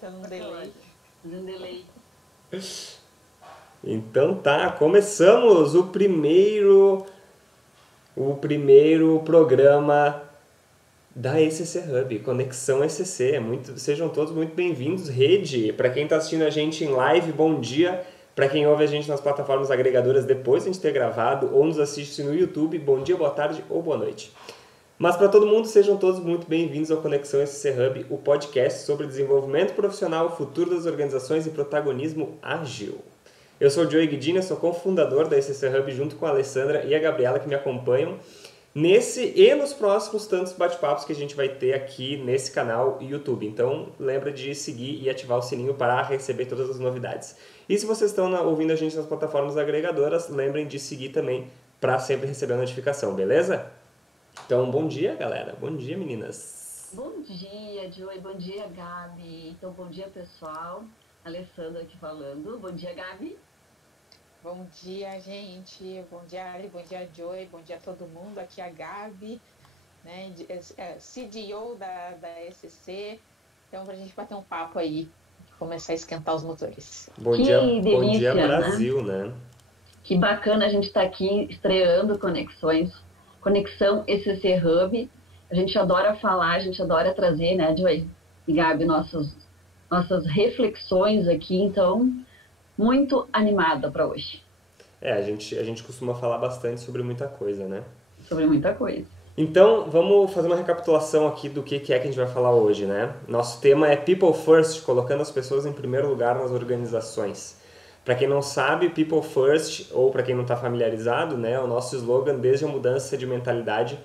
Tá num delay. Fazendo delay. Então tá, começamos o primeiro programa da ECC Hub, Conexão ECC. Sejam todos muito bem-vindos, rede. Para quem está assistindo a gente em live, bom dia. Para quem ouve a gente nas plataformas agregadoras depois de a gente ter gravado ou nos assiste no YouTube, bom dia, boa tarde ou boa noite. Mas para todo mundo, sejam todos muito bem-vindos ao Conexão ECC Hub, o podcast sobre desenvolvimento profissional, futuro das organizações e protagonismo ágil. Eu sou o Joey Guidini, sou cofundador da ECC Hub junto com a Alessandra e a Gabriela que me acompanham nesse e nos próximos tantos bate-papos que a gente vai ter aqui nesse canal YouTube. Então, lembra de seguir e ativar o sininho para receber todas as novidades. E se vocês estão ouvindo a gente nas plataformas agregadoras, lembrem de seguir também para sempre receber a notificação, beleza? Então, bom dia, galera. Bom dia, meninas. Bom dia, Joey. Bom dia, Gabi. Então, bom dia, pessoal. Alessandra aqui falando. Bom dia, Gabi. Bom dia, gente. Bom dia, Ali. Bom dia, Joey. Bom dia a todo mundo. Aqui é a Gabi, né? CDO da ECC. Então, pra gente bater um papo aí, começar a esquentar os motores. Bom Que dia, delícia, bom dia, Brasil, né? Que bacana a gente estar aqui estreando Conexão ECC Hub. A gente adora falar, a gente adora trazer, né, Joey e Gabi, nossas reflexões aqui. Então, muito animada para hoje. A gente costuma falar bastante sobre muita coisa, né? Sobre muita coisa. Então, vamos fazer uma recapitulação aqui do que é que a gente vai falar hoje, né? Nosso tema é People First, colocando as pessoas em primeiro lugar nas organizações. Para quem não sabe, People First, ou para quem não está familiarizado, né, é o nosso slogan desde a mudança de mentalidade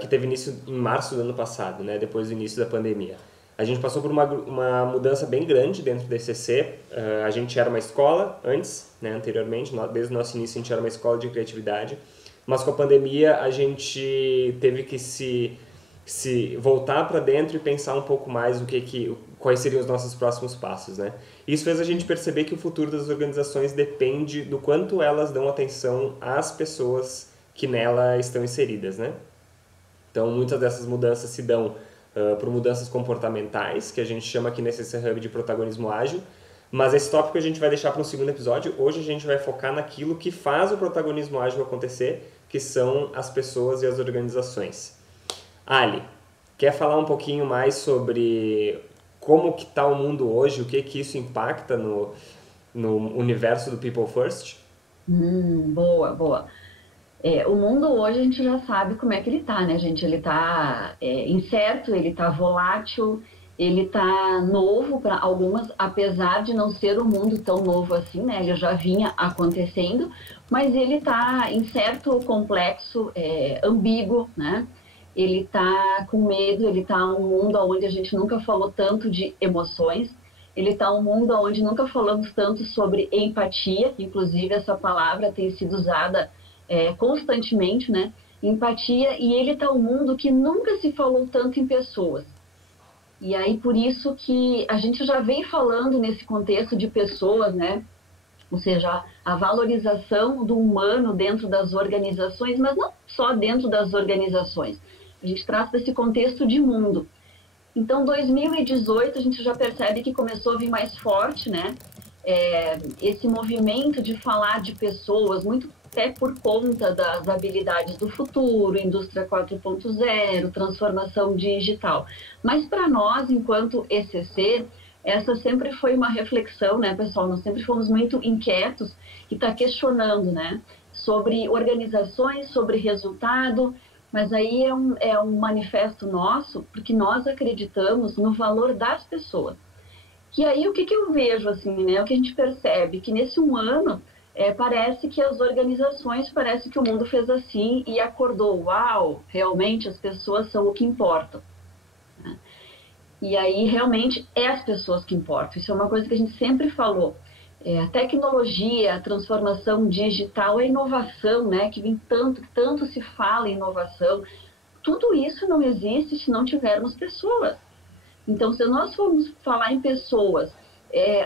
que teve início em março do ano passado, né, depois do início da pandemia. A gente passou por uma mudança bem grande dentro da ECC. A gente era uma escola antes, né, anteriormente, desde o nosso início a gente era uma escola de criatividade, mas com a pandemia a gente teve que se voltar para dentro e pensar um pouco mais quais seriam os nossos próximos passos, né? Isso fez a gente perceber que o futuro das organizações depende do quanto elas dão atenção às pessoas que nela estão inseridas, né? Então, muitas dessas mudanças se dão por mudanças comportamentais, que a gente chama aqui nesse Hub de protagonismo ágil, mas esse tópico a gente vai deixar para um segundo episódio. Hoje a gente vai focar naquilo que faz o protagonismo ágil acontecer, que são as pessoas e as organizações. Ali, quer falar um pouquinho mais sobre como que está o mundo hoje, o que isso impacta no universo do People First? Boa. O mundo hoje a gente já sabe como é que ele está, né, gente? Ele está incerto, ele está volátil, ele está novo para algumas, apesar de não ser um mundo tão novo assim, né? Ele já vinha acontecendo, mas ele está incerto, complexo, ambíguo, né? Ele está com medo, ele está um mundo onde a gente nunca falou tanto de emoções, ele está um mundo onde nunca falamos tanto sobre empatia, inclusive essa palavra tem sido usada constantemente, né? Empatia, e ele está um mundo que nunca se falou tanto em pessoas. E aí, por isso que a gente já vem falando nesse contexto de pessoas, né? Ou seja, a valorização do humano dentro das organizações, mas não só dentro das organizações. A gente traz desse contexto de mundo. Então, 2018, a gente já percebe que começou a vir mais forte, né? Esse movimento de falar de pessoas, muito até por conta das habilidades do futuro, indústria 4.0, transformação digital. Mas para nós, enquanto ECC, essa sempre foi uma reflexão, né, pessoal? Nós sempre fomos muito inquietos e está questionando, né, sobre organizações, sobre resultado, mas aí é um manifesto nosso, porque nós acreditamos no valor das pessoas. E aí o que eu vejo, assim, né, o que a gente percebe, que nesse um ano, parece que as organizações, parece que o mundo fez assim e acordou, uau, realmente as pessoas são o que importam. Né? E aí realmente é as pessoas que importam, isso é uma coisa que a gente sempre falou. A tecnologia, a transformação digital, a inovação, né, que vem tanto se fala em inovação, tudo isso não existe se não tivermos pessoas. Então, se nós formos falar em pessoas,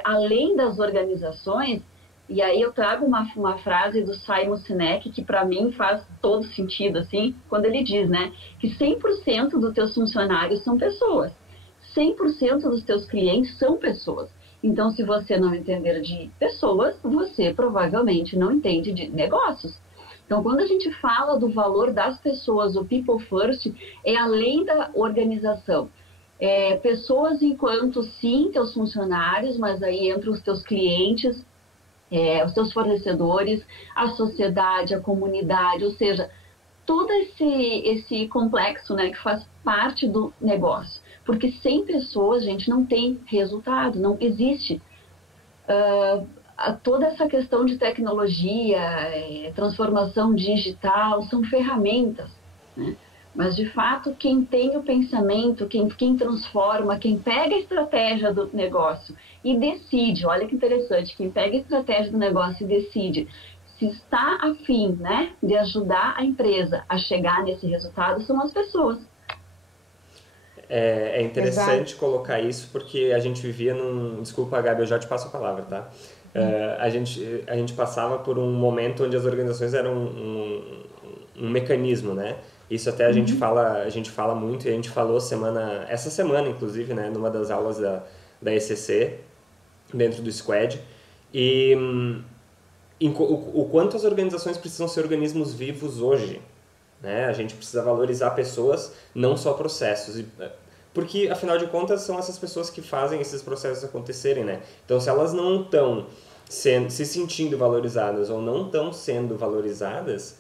além das organizações, e aí eu trago uma frase do Simon Sinek, que para mim faz todo sentido, assim, quando ele diz, né, que 100% dos teus funcionários são pessoas. 100% dos teus clientes são pessoas. Então, se você não entender de pessoas, você provavelmente não entende de negócios. Então, quando a gente fala do valor das pessoas, o People First, é além da organização. Pessoas enquanto, sim, teus funcionários, mas aí entram os teus clientes, os teus fornecedores, a sociedade, a comunidade, ou seja, todo esse complexo, né, que faz parte do negócio. Porque sem pessoas, gente, não tem resultado, não existe. Toda essa questão de tecnologia, transformação digital, são ferramentas, né? Mas, de fato, quem tem o pensamento, quem transforma, quem pega a estratégia do negócio e decide, olha que interessante, quem pega a estratégia do negócio e decide se está a fim, né, de ajudar a empresa a chegar nesse resultado, são as pessoas. É interessante Exato. colocar isso porque a gente vivia num... Desculpa, Gabi, eu já te passo a palavra, tá? A gente passava por um momento onde as organizações eram um mecanismo, né? Isso até a gente fala muito, e a gente falou essa semana, inclusive, né, numa das aulas da ECC, dentro do Squad, e o quanto as organizações precisam ser organismos vivos hoje, né? A gente precisa valorizar pessoas, não só processos, porque, afinal de contas, são essas pessoas que fazem esses processos acontecerem, né? Então, se elas não estão se sentindo valorizadas ou não estão sendo valorizadas,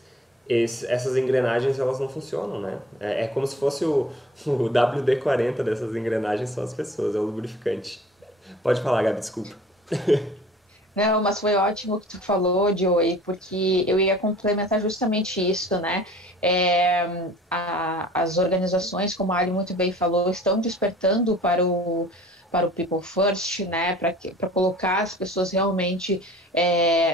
essas engrenagens elas não funcionam, né? É como se fosse o WD-40 dessas engrenagens, são as pessoas, é o lubrificante. Pode falar, Gabi, desculpa. Não, mas foi ótimo que tu falou, Joey, porque eu ia complementar justamente isso, né? As organizações, como a Ali muito bem falou, estão despertando para o People First, né? Para colocar as pessoas realmente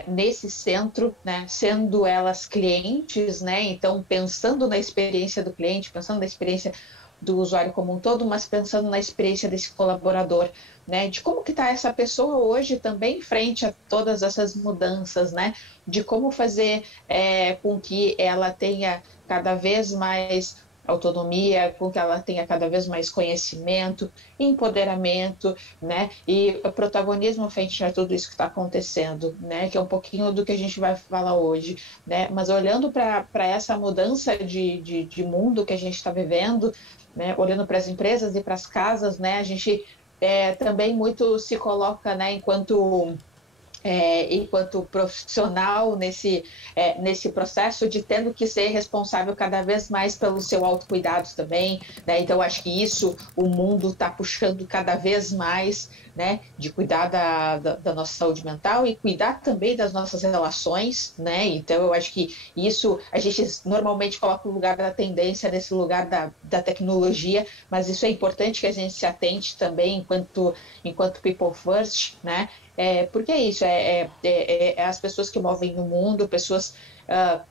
nesse centro, né? Sendo elas clientes, né? Então, pensando na experiência do cliente, pensando na experiência do usuário como um todo, mas pensando na experiência desse colaborador, né? De como que está essa pessoa hoje também frente a todas essas mudanças, né? De como fazer com que ela tenha cada vez mais autonomia, com que ela tenha cada vez mais conhecimento, empoderamento, né? E protagonismo frente a tudo isso que está acontecendo, né? Que é um pouquinho do que a gente vai falar hoje, né? Mas olhando para essa mudança de mundo que a gente está vivendo, né? Olhando para as empresas e para as casas, né? A gente também muito se coloca, né? Enquanto profissional nesse processo de tendo que ser responsável cada vez mais pelo seu autocuidado também, né? Então, acho que isso o mundo está puxando cada vez mais, né? De cuidar da nossa saúde mental e cuidar também das nossas relações, né? Então, eu acho que isso a gente normalmente coloca o lugar da tendência nesse lugar da tecnologia, mas isso é importante que a gente se atente também enquanto people first, né? Porque é isso, as pessoas que movem o mundo, pessoas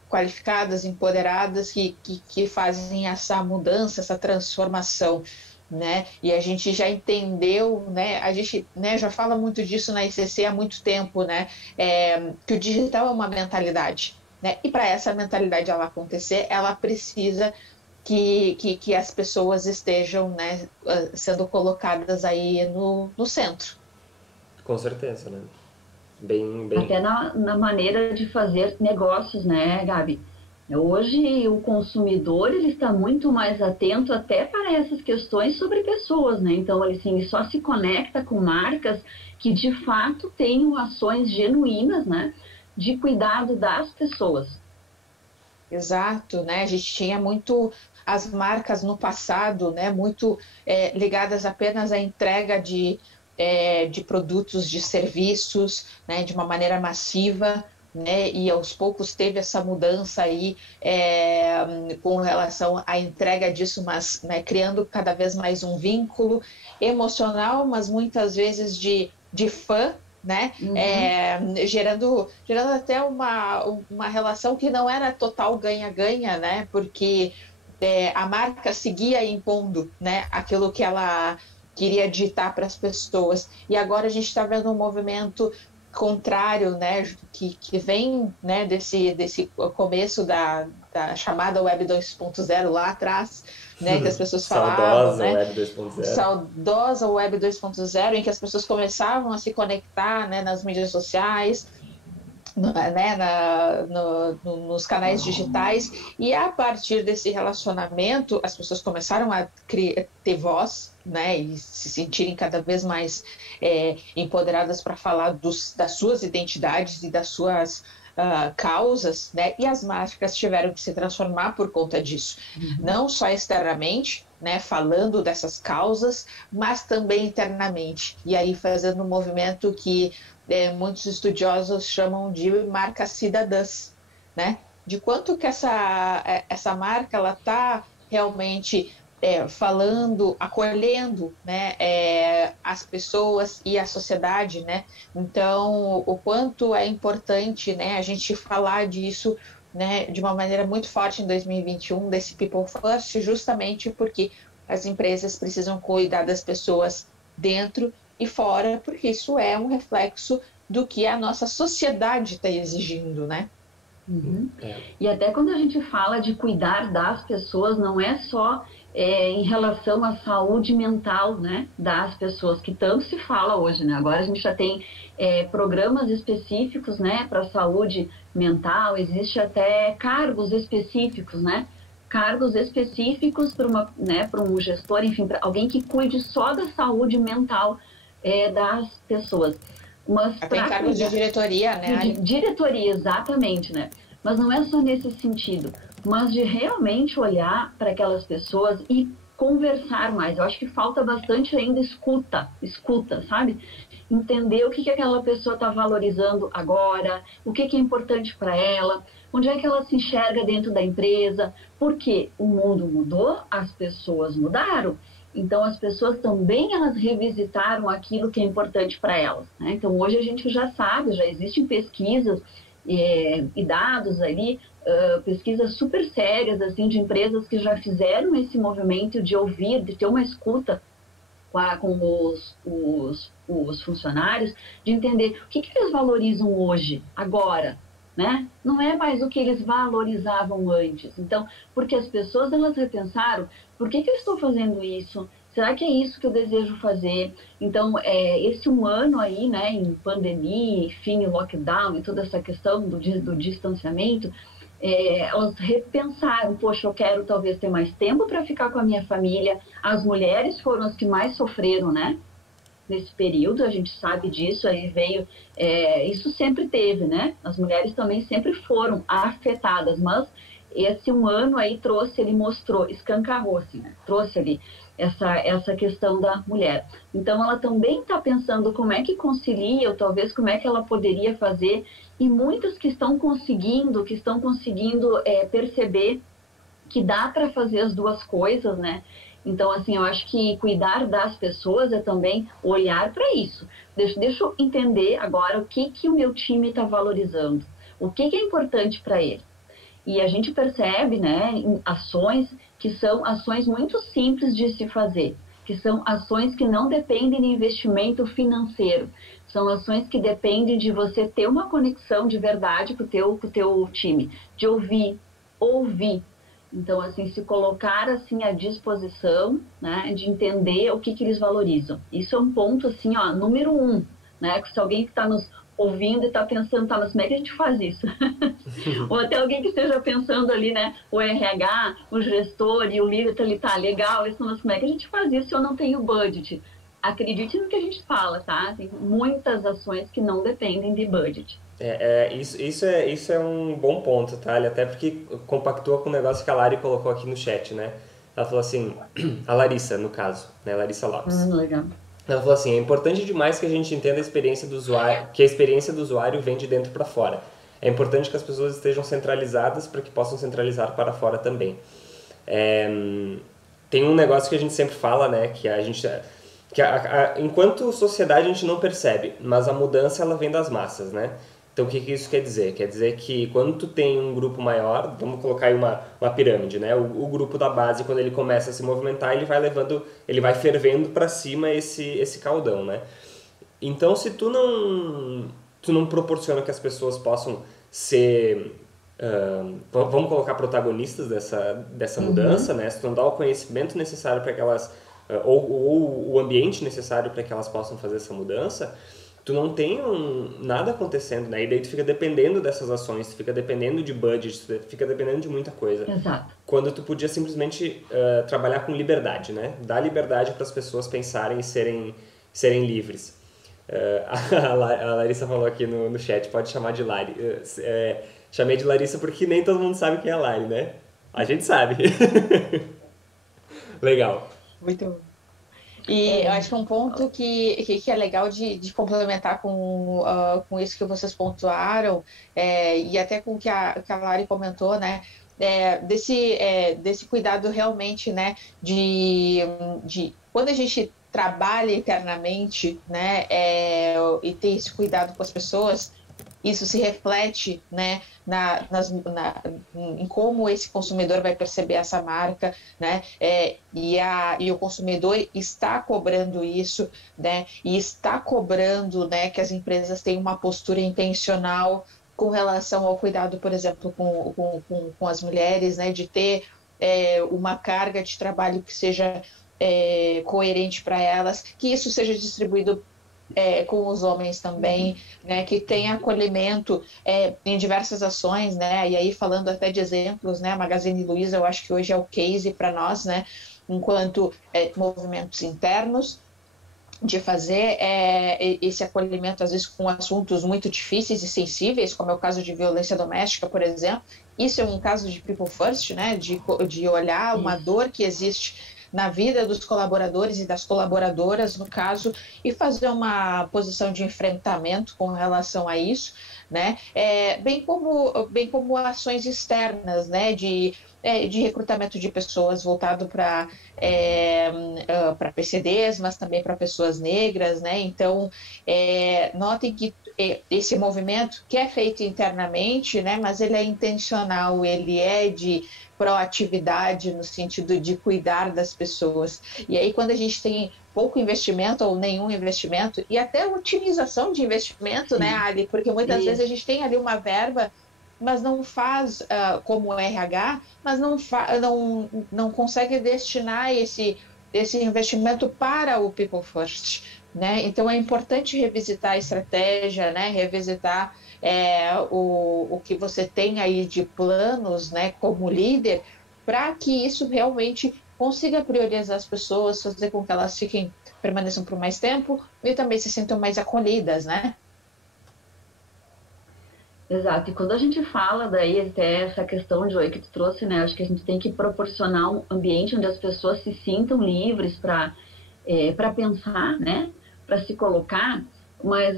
qualificadas, empoderadas, que fazem essa mudança, essa transformação, né? E a gente já entendeu, né? A gente, né, já fala muito disso na ICC há muito tempo, né? Que o digital é uma mentalidade, né? E para essa mentalidade ela acontecer, ela precisa que as pessoas estejam, né, sendo colocadas aí no centro. Com certeza, né? Bem... Até na maneira de fazer negócios, né, Gabi? Hoje o consumidor ele está muito mais atento até para essas questões sobre pessoas, né? Então ele só se conecta com marcas que de fato tenham ações genuínas, né, de cuidado das pessoas. Exato, né? A gente tinha muito as marcas no passado, né? Muito ligadas apenas à entrega de produtos, de serviços, né? De uma maneira massiva, né? E aos poucos teve essa mudança aí com relação à entrega disso, mas, né, criando cada vez mais um vínculo emocional, mas muitas vezes de fã, né? Gerando até uma relação que não era total ganha-ganha, né? Porque a marca seguia impondo, né, aquilo que ela queria ditar para as pessoas. E agora a gente está vendo um movimento contrário, né, que vem, né, desse começo da chamada Web 2.0 lá atrás, né, que as pessoas falavam, Saudosa né? Web 2.0. Saudosa Web 2.0, em que as pessoas começavam a se conectar, né, nas mídias sociais, né, nos canais digitais, e a partir desse relacionamento as pessoas começaram a ter voz, né, e se sentirem cada vez mais empoderadas para falar das suas identidades e das suas causas, né, e as marcas tiveram que se transformar por conta disso, não só externamente, né, falando dessas causas, mas também internamente, e aí fazendo um movimento que muitos estudiosos chamam de marcas cidadãs, né? De quanto que essa marca ela está realmente falando, acolhendo, né, as pessoas e a sociedade, né? Então, o quanto é importante, né, a gente falar disso, né, de uma maneira muito forte em 2021, desse People First, justamente porque as empresas precisam cuidar das pessoas dentro e fora, porque isso é um reflexo do que a nossa sociedade está exigindo, né? E até quando a gente fala de cuidar das pessoas, não é só em relação à saúde mental, né, das pessoas, que tanto se fala hoje, né? Agora a gente já tem programas específicos, né, para saúde mental, existe até cargos específicos, né? Cargos específicos para um gestor, enfim, para alguém que cuide só da saúde mental das pessoas. Mas tem cargos de diretoria, né? De diretoria, exatamente, né? Mas não é só nesse sentido, mas de realmente olhar para aquelas pessoas e conversar mais. Eu acho que falta bastante ainda escuta, sabe? Entender o que aquela pessoa está valorizando agora, o que é importante para ela, onde é que ela se enxerga dentro da empresa, porque o mundo mudou, as pessoas mudaram. Então, as pessoas também, elas revisitaram aquilo que é importante para elas, né? Então, hoje a gente já sabe, já existem pesquisas e dados ali, pesquisas super sérias, assim, de empresas que já fizeram esse movimento de ouvir, de ter uma escuta com os funcionários, de entender o que eles valorizam hoje, agora, né? Não é mais o que eles valorizavam antes. Então, porque as pessoas, elas repensaram, por que eu estou fazendo isso? Será que é isso que eu desejo fazer? Então, esse um ano aí, né, em pandemia, enfim, lockdown e toda essa questão do distanciamento, elas repensaram, poxa, eu quero talvez ter mais tempo para ficar com a minha família. As mulheres foram as que mais sofreram, né? Nesse período, a gente sabe disso, aí veio, isso sempre teve, né? As mulheres também sempre foram afetadas, mas esse um ano aí ele mostrou, escancarou, assim, né? Trouxe ali essa questão da mulher. Então, ela também está pensando como é que concilia, ou talvez como é que ela poderia fazer, e muitas que estão conseguindo perceber que dá para fazer as duas coisas, né? Então, assim, eu acho que cuidar das pessoas é também olhar para isso. Deixa eu entender agora o que o meu time está valorizando, o que é importante para ele. E a gente percebe, né, em ações que são ações muito simples de se fazer, que são ações que não dependem de investimento financeiro, são ações que dependem de você ter uma conexão de verdade com o teu time, de ouvir. Então, assim, se colocar assim à disposição, né, de entender o que eles valorizam. Isso é um ponto, assim, ó, número 1, né? Se alguém que está nos ouvindo e está pensando, tá, mas como é que a gente faz isso? Ou até alguém que esteja pensando ali, né, o RH, o gestor e o líder, tá legal, isso, mas como é que a gente faz isso se eu não tenho budget? Acredite no que a gente fala, tá? Tem muitas ações que não dependem de budget. Isso é um bom ponto, tá? Até porque compactua com o negócio que a Lari colocou aqui no chat, né? Ela falou assim, a Larissa, no caso, né? Larissa Lopes. Legal. Ela falou assim, é importante demais que a gente entenda a experiência do usuário, que a experiência do usuário vem de dentro para fora. É importante que as pessoas estejam centralizadas para que possam centralizar para fora também. Tem um negócio que a gente sempre fala, né? Que a gente... enquanto sociedade a gente não percebe, mas a mudança ela vem das massas, né? Então, o que isso quer dizer? Quer dizer que quando tu tem um grupo maior, vamos colocar aí uma pirâmide, né? O grupo da base, quando ele começa a se movimentar, ele vai fervendo para cima esse caldão, né? Então, se tu não proporciona que as pessoas possam ser vamos colocar protagonistas dessa mudança, né? Se tu não dá o conhecimento necessário para que elas, ou o ambiente necessário para que elas possam fazer essa mudança, tu não tem nada acontecendo, né? E daí tu fica dependendo dessas ações, tu fica dependendo de budget, tu fica dependendo de muita coisa. Exato. Quando tu podia simplesmente trabalhar com liberdade, né? Dar liberdade para as pessoas pensarem e serem livres. A Larissa falou aqui no chat, pode chamar de Lari. Chamei de Larissa porque nem todo mundo sabe quem é a Lari, né? A gente sabe. Legal. Muito bom. E eu acho que um ponto que é legal de complementar com isso que vocês pontuaram, e até com o que a Lari comentou, né? Desse cuidado realmente, né? De quando a gente trabalha internamente, né? E tem esse cuidado com as pessoas, isso se reflete, né, em como esse consumidor vai perceber essa marca, né, e o consumidor está cobrando isso, né, e está cobrando, né, que as empresas tenham uma postura intencional com relação ao cuidado, por exemplo, com as mulheres, né, de ter uma carga de trabalho que seja coerente para elas, que isso seja distribuído com os homens também, né, que tem acolhimento em diversas ações, né, e aí falando até de exemplos, né, a Magazine Luiza eu acho que hoje é o case para nós, né, enquanto movimentos internos, de fazer esse acolhimento, às vezes, com assuntos muito difíceis e sensíveis, como é o caso de violência doméstica, por exemplo. Isso é um caso de People First, né, de olhar uma dor que existe na vida dos colaboradores e das colaboradoras, no caso, e fazer uma posição de enfrentamento com relação a isso, né? Bem como ações externas, né? De recrutamento de pessoas voltado para PCDs, mas também para pessoas negras, né? Então, notem que esse movimento que é feito internamente, né? Mas ele é intencional, ele é de proatividade no sentido de cuidar das pessoas. E aí, quando a gente tem pouco investimento ou nenhum investimento, e até otimização de investimento, né, Ali? Porque muitas vezes a gente tem ali uma verba, mas não faz como o RH, mas não consegue destinar esse investimento para o People First, né? Então é importante revisitar a estratégia, né? Revisitar o que você tem aí de planos, né, como líder, para que isso realmente consiga priorizar as pessoas, fazer com que elas permaneçam por mais tempo e também se sintam mais acolhidas, né? Exato, e quando a gente fala daí até essa questão, Joy, que tu trouxe, né, acho que a gente tem que proporcionar um ambiente onde as pessoas se sintam livres para pensar, né, para se colocar, mas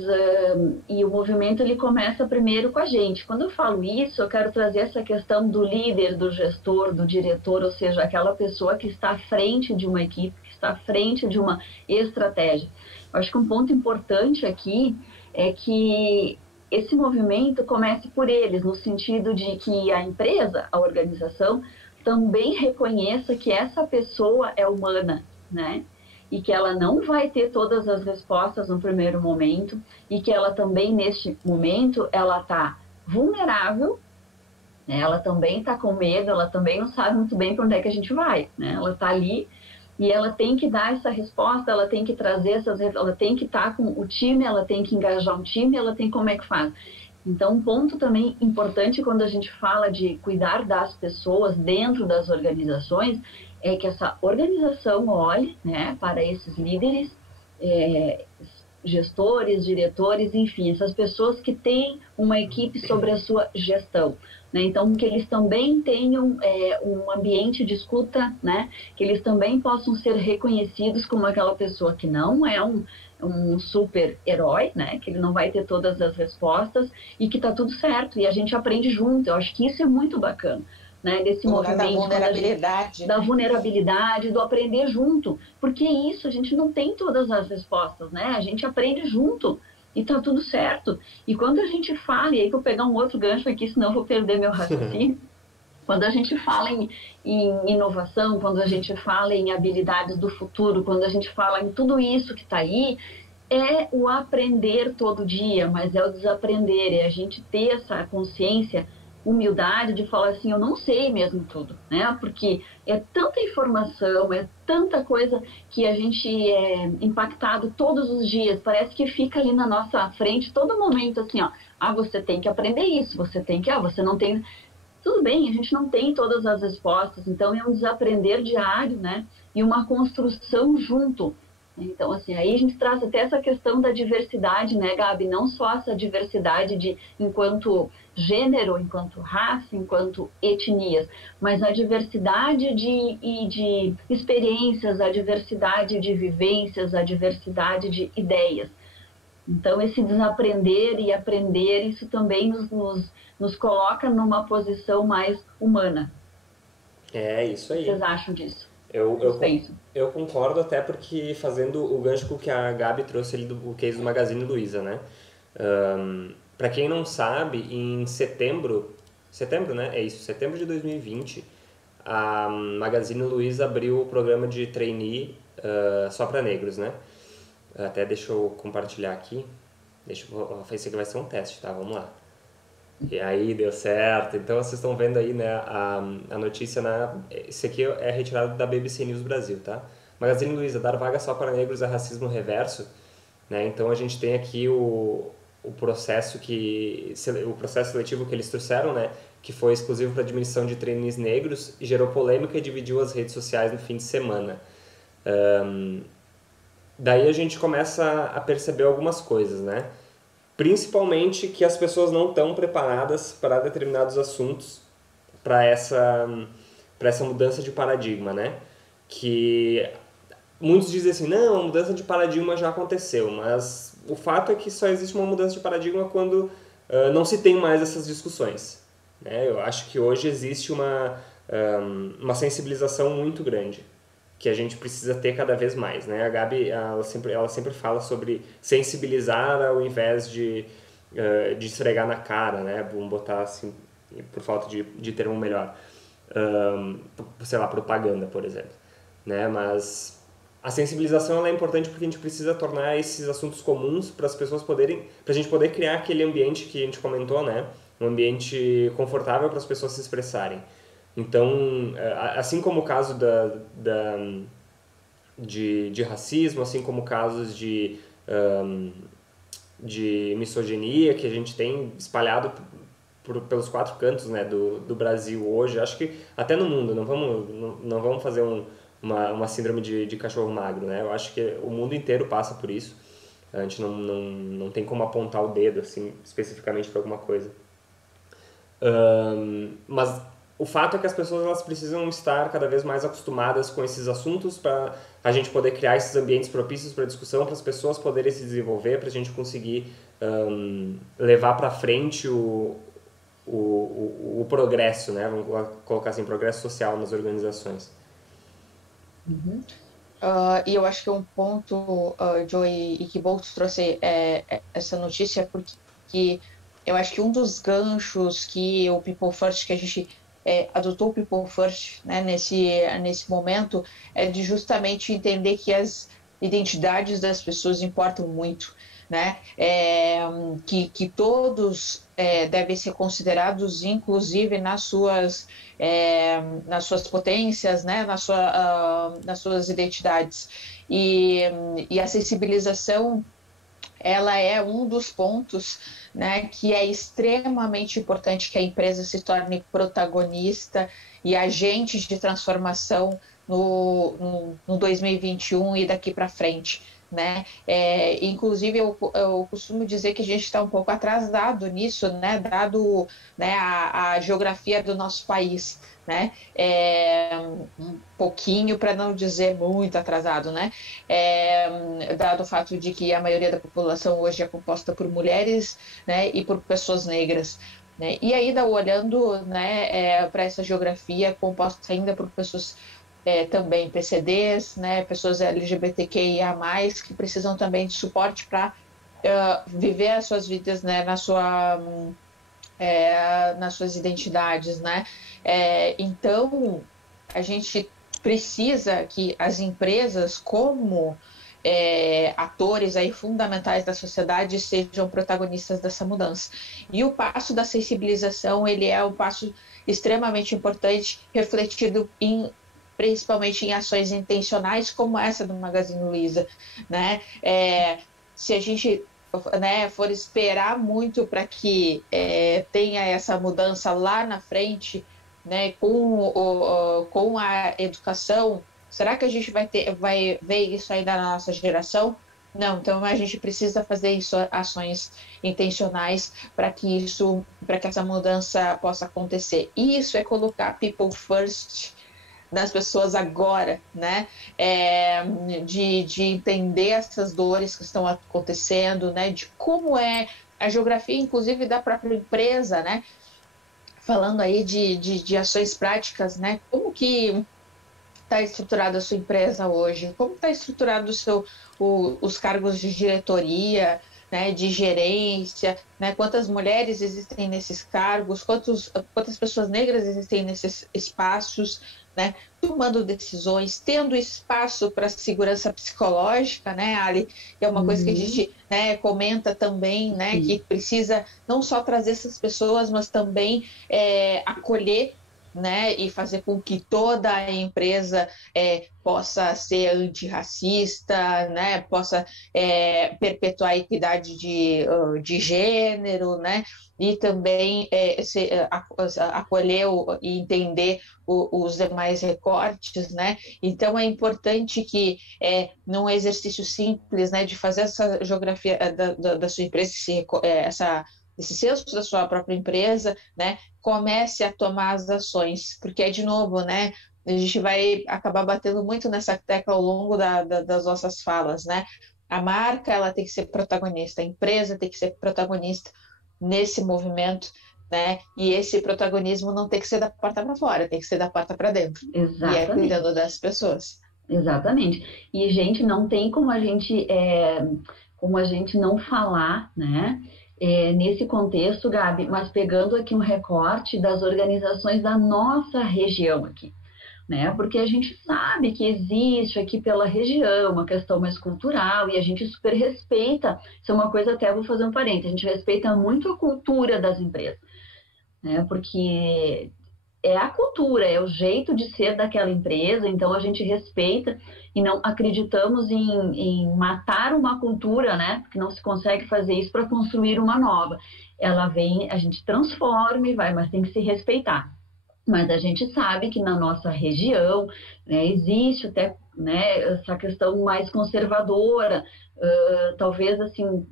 e o movimento ele começa primeiro com a gente. Quando eu falo isso, eu quero trazer essa questão do líder, do gestor, do diretor, ou seja, aquela pessoa que está à frente de uma equipe, que está à frente de uma estratégia. Eu acho que um ponto importante aqui é que esse movimento comece por eles, no sentido de que a empresa, a organização, também reconheça que essa pessoa é humana, né? E que ela não vai ter todas as respostas no primeiro momento, e que ela também, neste momento, ela está vulnerável, né? Ela também está com medo, ela também não sabe muito bem para onde é que a gente vai, né? Ela está ali e ela tem que dar essa resposta, ela tem que trazer ela tem que estar com o time, ela tem que engajar um time, ela tem como é que faz. Então, um ponto também importante quando a gente fala de cuidar das pessoas dentro das organizações é que essa organização olhe, né, para esses líderes, gestores, diretores, enfim, essas pessoas que têm uma equipe sobre a sua gestão, né? Então, que eles também tenham um ambiente de escuta, né? Que eles também possam ser reconhecidos como aquela pessoa que não é um super-herói, né? Que ele não vai ter todas as respostas e que tá tudo certo e a gente aprende junto. Eu acho que isso é muito bacana, né? Desse movimento da vulnerabilidade, da vulnerabilidade, do aprender junto, porque isso a gente não tem todas as respostas, né? A gente aprende junto e tá tudo certo. E quando a gente fala, e aí que eu vou pegar um outro gancho aqui, senão eu vou perder meu raciocínio. Quando a gente fala em inovação, quando a gente fala em habilidades do futuro, quando a gente fala em tudo isso que está aí, é o aprender todo dia, mas é o desaprender, é a gente ter essa consciência humildade de falar assim, eu não sei mesmo tudo, né? Porque é tanta informação, é tanta coisa que a gente é impactado todos os dias, parece que fica ali na nossa frente todo momento assim, ó, você tem que aprender isso, você tem que, você não tem... Tudo bem, a gente não tem todas as respostas, então é um desaprender diário, né? E uma construção junto. Então, assim, aí a gente traz até essa questão da diversidade, né, Gabi? Não só essa diversidade de enquanto gênero, enquanto raça, enquanto etnias, mas a diversidade de experiências, a diversidade de vivências, a diversidade de ideias. Então, esse desaprender e aprender, isso também nos coloca numa posição mais humana. É isso aí. O que vocês acham disso? Eu concordo, até porque fazendo o gancho com o que a Gabi trouxe ali do case do Magazine Luiza, né? Para quem não sabe, em setembro, né? É isso, setembro de 2020, a Magazine Luiza abriu o programa de trainee só para negros, né? Até deixa eu compartilhar aqui. Esse aqui vai ser um teste, tá? Vamos lá. E aí deu certo. Então vocês estão vendo aí, né, a notícia esse aqui é retirado da BBC News Brasil, tá? Magazine Luiza, dar vaga só para negros é racismo reverso, né? Então a gente tem aqui o processo seletivo que eles trouxeram, né, que foi exclusivo para admissão de trainees negros e gerou polêmica e dividiu as redes sociais no fim de semana. Daí a gente começa a perceber algumas coisas, né? Principalmente que as pessoas não estão preparadas para determinados assuntos, para essa mudança de paradigma, né? Que muitos dizem assim, não, a mudança de paradigma já aconteceu, mas o fato é que só existe uma mudança de paradigma quando não se tem mais essas discussões, né? Eu acho que hoje existe uma sensibilização muito grande, que a gente precisa ter cada vez mais, né? A Gabi, ela sempre fala sobre sensibilizar ao invés de esfregar na cara, né? Vamos botar assim, por falta de termo melhor. Sei lá, propaganda, por exemplo, né? Mas a sensibilização ela é importante porque a gente precisa tornar esses assuntos comuns para as pessoas poderem, para a gente poder criar aquele ambiente que a gente comentou, né? Um ambiente confortável para as pessoas se expressarem. Então, assim como o caso de racismo, assim como casos de misoginia que a gente tem espalhado pelos 4 cantos, né, do Brasil hoje, acho que até no mundo, não vamos fazer uma síndrome de cachorro magro, né? Eu acho que o mundo inteiro passa por isso. A gente não tem como apontar o dedo assim, especificamente para alguma coisa. Mas o fato é que as pessoas elas precisam estar cada vez mais acostumadas com esses assuntos para a gente poder criar esses ambientes propícios para discussão, para as pessoas poderem se desenvolver, para a gente conseguir levar para frente o progresso, né? Vamos colocar assim, progresso social nas organizações. E eu acho que um ponto, Joey, e que bom que tu trouxe essa notícia, porque eu acho que um dos ganchos que o People First, que a gente adotou o People First, né, nesse momento, é de justamente entender que as identidades das pessoas importam muito, né? Que todos devem ser considerados, inclusive nas suas potências, né? Nas suas identidades. E a sensibilização, ela é um dos pontos, né, que é extremamente importante que a empresa se torne protagonista e agente de transformação no 2021 e daqui para frente, né? Inclusive, eu costumo dizer que a gente está um pouco atrasado nisso, né, dado, né, a geografia do nosso país, né? Um pouquinho, para não dizer muito atrasado, né? Dado o fato de que a maioria da população hoje é composta por mulheres, né, e por pessoas negras, né? E ainda olhando, né, para essa geografia composta ainda por pessoas também PCDs, né, pessoas LGBTQIA+, que precisam também de suporte para viver as suas vidas, né, nas suas identidades, né? Então, a gente precisa que as empresas, como atores aí fundamentais da sociedade sejam protagonistas dessa mudança. E o passo da sensibilização, ele é um passo extremamente importante, refletido principalmente em ações intencionais como essa do Magazine Luiza, né? Se a gente, né, for esperar muito para que tenha essa mudança lá na frente, né, com a educação, será que a gente vai ver isso ainda na nossa geração? Não, então a gente precisa fazer isso, ações intencionais para que essa mudança possa acontecer. E isso é colocar people first das pessoas agora, né? De entender essas dores que estão acontecendo, né? De como é a geografia, inclusive, da própria empresa, né? Falando aí de ações práticas, né? Como que está estruturada a sua empresa hoje? Como está estruturado os cargos de diretoria, né, de gerência, né? Quantas mulheres existem nesses cargos? Quantas pessoas negras existem nesses espaços? Né, tomando decisões, tendo espaço para segurança psicológica, né, Ali? Que é uma coisa que a gente, né, comenta também, né, que precisa não só trazer essas pessoas, mas também acolher, né, e fazer com que toda a empresa possa ser antirracista, né, possa perpetuar a equidade de gênero, né, e também acolher e entender os demais recortes, né? Então é importante que num exercício simples, né, de fazer essa geografia da sua empresa, esse censo da sua própria empresa, né, comece a tomar as ações, porque de novo, né, a gente vai acabar batendo muito nessa tecla ao longo das nossas falas, né? A marca, ela tem que ser protagonista, a empresa tem que ser protagonista nesse movimento, né? E esse protagonismo não tem que ser da porta para fora, tem que ser da porta para dentro. Exatamente. E é cuidando das pessoas. Exatamente. E, gente, não tem como a gente não falar, né? Nesse contexto, Gabi, mas pegando aqui um recorte das organizações da nossa região aqui, né? Porque a gente sabe que existe aqui pela região uma questão mais cultural e a gente super respeita, isso é uma coisa, até vou fazer um parênteses, a gente respeita muito a cultura das empresas, né? Porque é a cultura, é o jeito de ser daquela empresa, então a gente respeita e não acreditamos em matar uma cultura, né? Porque não se consegue fazer isso para construir uma nova. Ela vem, a gente transforma e vai, mas tem que se respeitar. Mas a gente sabe que na nossa região, né, existe até, né, essa questão mais conservadora, talvez assim,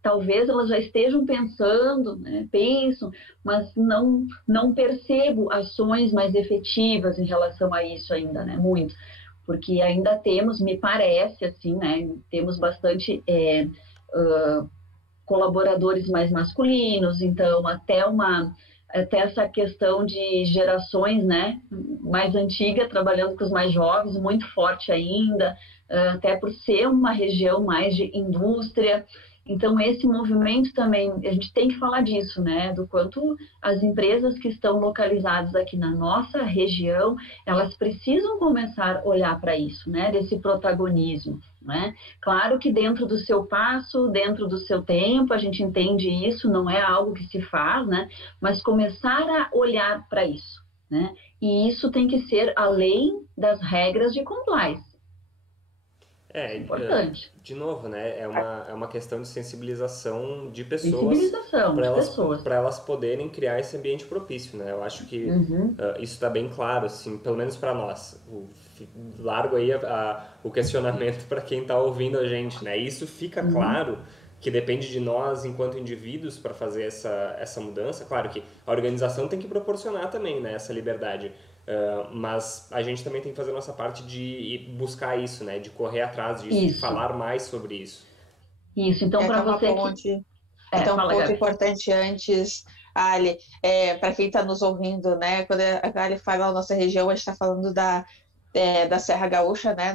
talvez elas já estejam pensando, né, pensam, mas não percebo ações mais efetivas em relação a isso ainda, né, muito, porque ainda temos, me parece assim, né, temos bastante colaboradores mais masculinos, então até essa questão de gerações, né, mais antiga, trabalhando com os mais jovens, muito forte ainda, até por ser uma região mais de indústria. Então, esse movimento também, a gente tem que falar disso, né, do quanto as empresas que estão localizadas aqui na nossa região, elas precisam começar a olhar para isso, né, desse protagonismo, né. Claro que dentro do seu passo, dentro do seu tempo, a gente entende isso, não é algo que se faz, né, mas começar a olhar para isso, né, e isso tem que ser além das regras de compliance. Importante. De novo, né? É uma questão de sensibilização de pessoas para elas poderem criar esse ambiente propício, né? Eu acho que isso está bem claro, assim, pelo menos para nós. Largo aí o questionamento para quem está ouvindo a gente, né? Isso fica claro que depende de nós enquanto indivíduos para fazer essa mudança. Claro que a organização tem que proporcionar também, né, essa liberdade. Mas a gente também tem que fazer a nossa parte de buscar isso, né? De correr atrás disso, de falar mais sobre isso. Isso, então para você um ponto importante antes, Ali, para quem está nos ouvindo, né? Quando a Ali fala a nossa região, a gente está falando da Serra Gaúcha, né?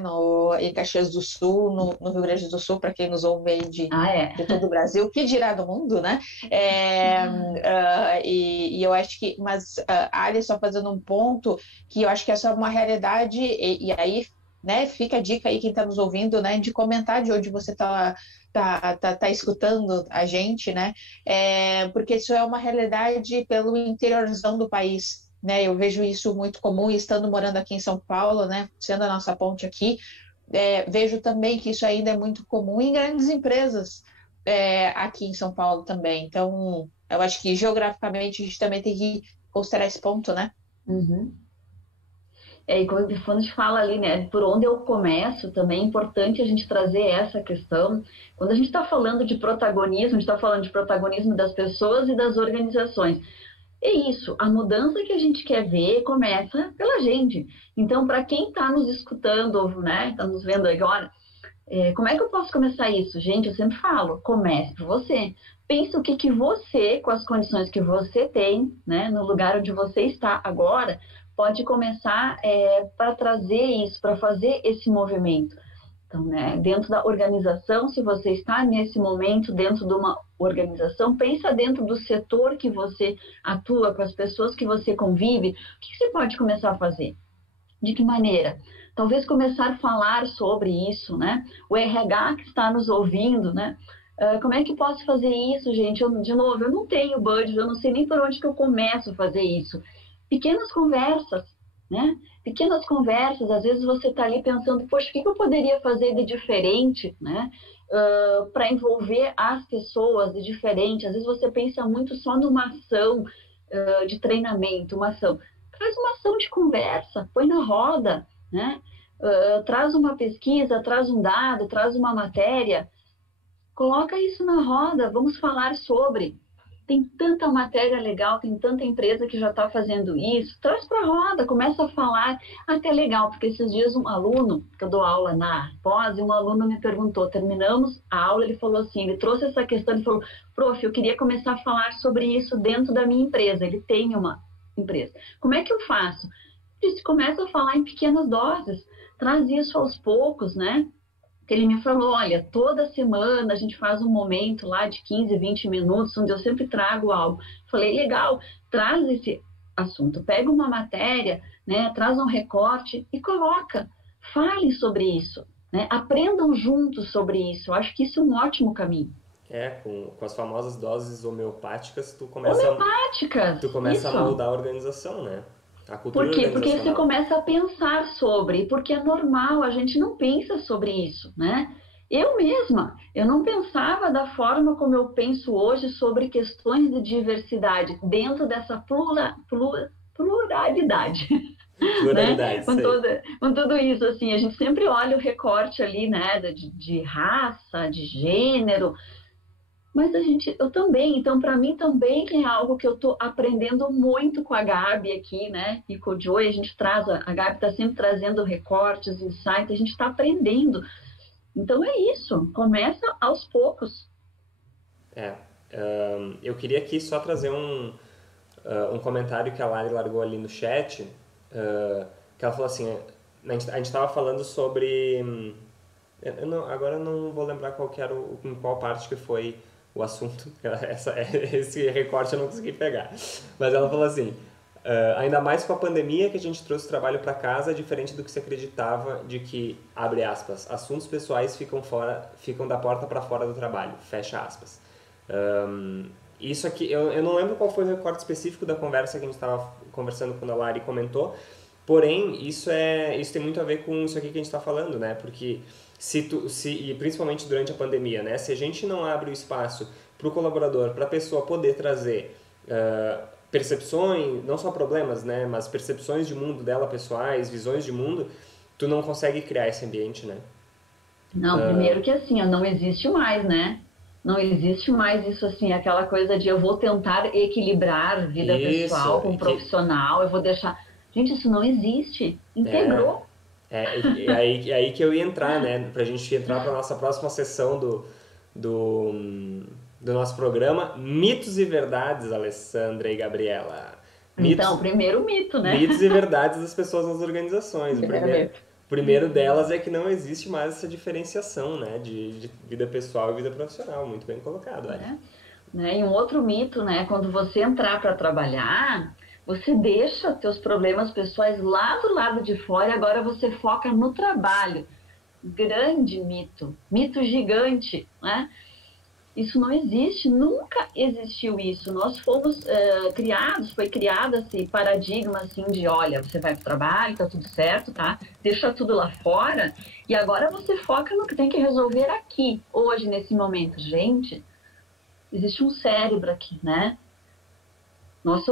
Em Caxias do Sul, no Rio Grande do Sul, para quem nos ouve aí de todo o Brasil, que dirá do mundo, né? E eu acho que, mas Ali, só fazendo um ponto, que eu acho que essa é uma realidade, e aí né? Fica a dica aí, quem está nos ouvindo, né? De comentar de onde você tá escutando a gente, né? Porque isso é uma realidade pelo interiorzão do país, né? Eu vejo isso muito comum, estando morando aqui em São Paulo, né? Sendo a nossa ponte aqui, vejo também que isso ainda é muito comum em grandes empresas aqui em São Paulo também. Então, eu acho que geograficamente a gente também tem que considerar esse ponto, né? Uhum. E quando a gente fala ali, né, por onde eu começo, também é importante a gente trazer essa questão. Quando a gente está falando de protagonismo, a gente está falando de protagonismo das pessoas e das organizações. É isso, a mudança que a gente quer ver começa pela gente. Então, para quem está nos escutando, né, está nos vendo agora, como é que eu posso começar isso? Gente, eu sempre falo, comece por você. Pense o que você, com as condições que você tem, né, no lugar onde você está agora, pode começar para trazer isso, para fazer esse movimento. Então, né, dentro da organização, se você está nesse momento dentro de uma organização, pensa dentro do setor que você atua, com as pessoas que você convive, o que você pode começar a fazer? De que maneira? Talvez começar a falar sobre isso, né? O RH que está nos ouvindo, né? Como é que posso fazer isso, gente? De novo, eu não tenho budget, eu não sei nem por onde que eu começo a fazer isso. Pequenas conversas, né? Pequenas conversas, às vezes você está ali pensando, poxa, o que eu poderia fazer de diferente, né? Para envolver as pessoas de diferente. Às vezes você pensa muito só numa ação de treinamento, uma ação. Traz uma ação de conversa, põe na roda, né? Traz uma pesquisa, traz um dado, traz uma matéria, coloca isso na roda, vamos falar sobre. Tem tanta matéria legal, tem tanta empresa que já está fazendo isso, traz para a roda, começa a falar. Até legal, porque esses dias um aluno, que eu dou aula na pós, e um aluno me perguntou, terminamos a aula, ele falou assim, ele trouxe essa questão, ele falou, prof, eu queria começar a falar sobre isso dentro da minha empresa, ele tem uma empresa. Como é que eu faço? Ele começa a falar em pequenas doses, traz isso aos poucos, né? Ele me falou, olha, toda semana a gente faz um momento lá de 15, 20 minutos, onde eu sempre trago algo. Falei, legal, traz esse assunto, pega uma matéria, né, traz um recorte e coloca. Fale sobre isso, né? Aprendam juntos sobre isso. Eu acho que isso é um ótimo caminho. Com as famosas doses homeopáticas, tu começa a moldar a organização, né? Por quê? Porque você começa a pensar sobre, porque é normal, a gente não pensa sobre isso, né? Eu mesma, eu não pensava da forma como eu penso hoje sobre questões de diversidade, dentro dessa pluralidade. Pluralidade, né? Com tudo isso, assim, a gente sempre olha o recorte ali, né, de raça, de gênero, mas eu também, então para mim também é algo que eu estou aprendendo muito com a Gabi aqui, né? E com o Joey, a gente traz, a Gabi está sempre trazendo recortes, insights, a gente está aprendendo. Então é isso, começa aos poucos. Eu queria aqui só trazer um comentário que a Lari largou ali no chat, que ela falou assim, a gente estava falando sobre... agora eu não vou lembrar em qual parte que foi o assunto, esse recorte eu não consegui pegar. Mas ela falou assim, ainda mais com a pandemia que a gente trouxe o trabalho para casa, é diferente do que se acreditava de que, abre aspas, assuntos pessoais ficam da porta para fora do trabalho, fecha aspas. Isso aqui, eu não lembro qual foi o recorte específico da conversa que a gente estava conversando quando a Lari comentou, porém, isso tem muito a ver com isso aqui que a gente está falando, né? Porque e principalmente durante a pandemia, né? Se a gente não abre o espaço para o colaborador, para a pessoa poder trazer percepções, não só problemas, né? Mas percepções de mundo dela pessoais, visões de mundo, tu não consegue criar esse ambiente, né? Não, primeiro que assim, não existe mais, né? Não existe mais isso assim, aquela coisa de eu vou tentar equilibrar vida pessoal com profissional, eu vou deixar... Gente, isso não existe. Integrou. Aí que eu ia entrar, né? Pra gente entrar para nossa próxima sessão do nosso programa. Mitos e verdades, Alessandra e Gabriela. Então, primeiro mito, né? Mitos e verdades das pessoas nas organizações. O primeiro delas é que não existe mais essa diferenciação, né? De vida pessoal e vida profissional. Muito bem colocado, olha. Né? E um outro mito, né? Quando você entrar para trabalhar... Você deixa teus problemas pessoais lá do lado de fora e agora você foca no trabalho. Grande mito, mito gigante, né? Isso não existe, nunca existiu isso. Nós fomos criados, foi criado esse paradigma assim de, olha, você vai para o trabalho, tá tudo certo, tá? Deixa tudo lá fora e agora você foca no que tem que resolver aqui, hoje, nesse momento. Gente, existe um cérebro aqui, né? Nós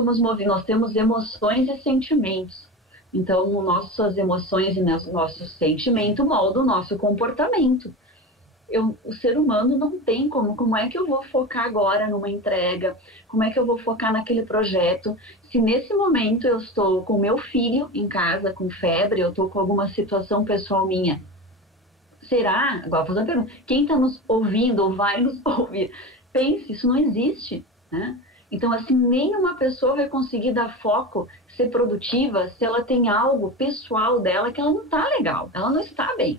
temos emoções e sentimentos. Então, nossas emoções e nosso sentimento moldam o nosso comportamento. O ser humano não tem como é que eu vou focar agora numa entrega, como é que eu vou focar naquele projeto, se nesse momento eu estou com meu filho em casa, com febre, eu estou com alguma situação pessoal minha. Será? Agora, vou fazer uma pergunta. Quem está nos ouvindo ou vai nos ouvir? Pense, isso não existe, né? Então, assim, nenhuma pessoa vai conseguir dar foco, ser produtiva, se ela tem algo pessoal dela que ela não está legal, ela não está bem.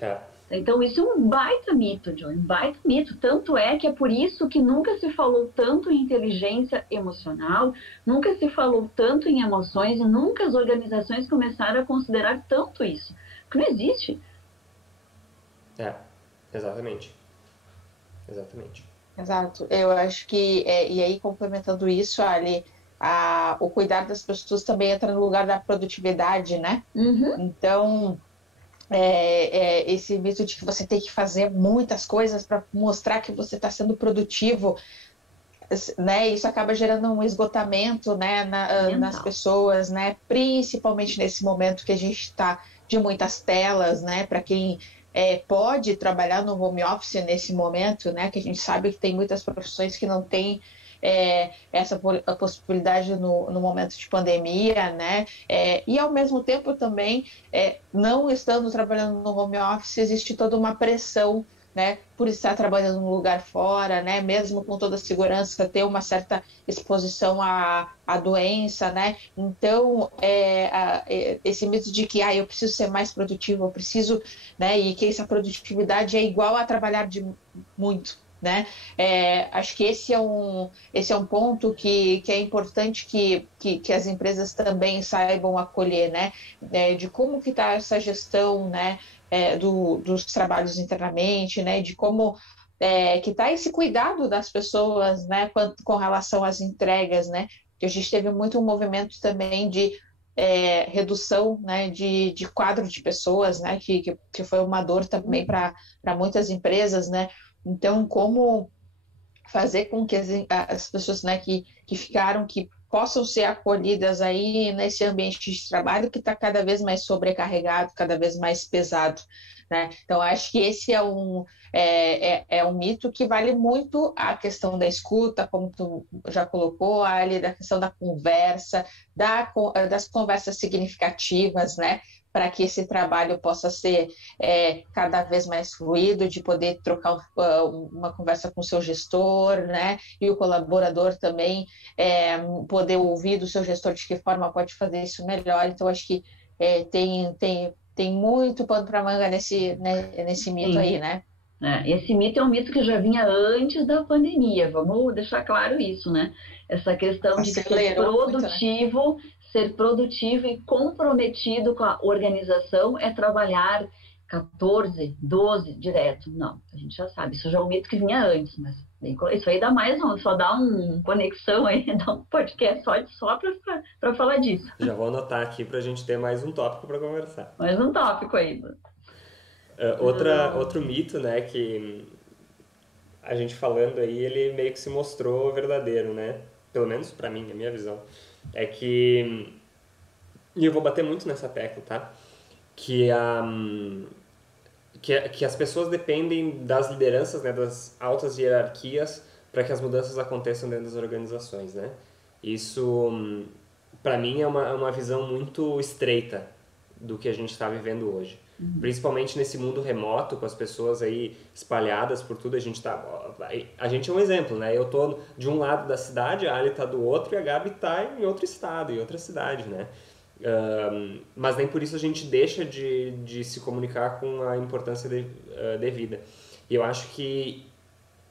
É. Então, isso é um baita mito, John, um baita mito. Tanto é que é por isso que nunca se falou tanto em inteligência emocional, nunca se falou tanto em emoções e nunca as organizações começaram a considerar tanto isso. Porque não existe. Exatamente. Exatamente. Exato. Eu acho que, e aí complementando isso, Ali, o cuidar das pessoas também entra no lugar da produtividade, né? Uhum. Então, esse mito de que você tem que fazer muitas coisas para mostrar que você está sendo produtivo, né? Isso acaba gerando um esgotamento, né, nas pessoas, né? Principalmente nesse momento que a gente está de muitas telas, né? Para quem pode trabalhar no home office nesse momento, né? Que a gente sabe que tem muitas profissões que não têm essa a possibilidade no momento de pandemia, né? E ao mesmo tempo também, não estando trabalhando no home office, existe toda uma pressão, né, por estar trabalhando num lugar fora, né, mesmo com toda a segurança, ter uma certa exposição à doença, né? Então, esse mito de que eu preciso ser mais produtivo, eu preciso, né, e que essa produtividade é igual a trabalhar de muito, né? Acho que esse é um ponto que é importante que as empresas também saibam acolher, né? De como que está essa gestão, né? Dos trabalhos internamente, né? De como que está esse cuidado das pessoas, né? Com relação às entregas, né? Que a gente teve muito um movimento também de redução, né? De quadro de pessoas, né? Que foi uma dor também para muitas empresas, né? Então, como fazer com que as pessoas, né, que ficaram, que possam ser acolhidas aí nesse ambiente de trabalho que está cada vez mais sobrecarregado, cada vez mais pesado, né? Então, acho que esse é um mito que vale muito a questão da escuta, como tu já colocou, ali, da questão da conversa, das conversas significativas, né? Para que esse trabalho possa ser cada vez mais fluido, de poder trocar uma conversa com o seu gestor, né? E o colaborador também poder ouvir do seu gestor de que forma pode fazer isso melhor. Então, acho que tem muito pano para manga nesse mito aí, né? Esse mito é um mito que já vinha antes da pandemia, vamos deixar claro isso, né? Essa questão de ser produtivo, muito, né? Ser produtivo e comprometido com a organização é trabalhar 14, 12 direto. Não, a gente já sabe, isso já é um mito que vinha antes, mas isso aí dá mais só dá uma conexão aí, dá um podcast só para falar disso. Já vou anotar aqui para a gente ter mais um tópico para conversar. Mais um tópico ainda. Outro mito, né, que a gente falando aí, ele meio que se mostrou verdadeiro, né? Pelo menos para mim, a minha visão. É que, e eu vou bater muito nessa tecla, tá? Que as pessoas dependem das lideranças, né, das altas hierarquias para que as mudanças aconteçam dentro das organizações, né? Isso, para mim, é uma visão muito estreita do que a gente está vivendo hoje. Principalmente nesse mundo remoto, com as pessoas aí espalhadas por tudo, a gente é um exemplo, né? Eu tô de um lado da cidade, a Ali tá do outro e a Gabi tá em outro estado, em outra cidade, né? Mas nem por isso a gente deixa de se comunicar com a importância devida. E eu acho que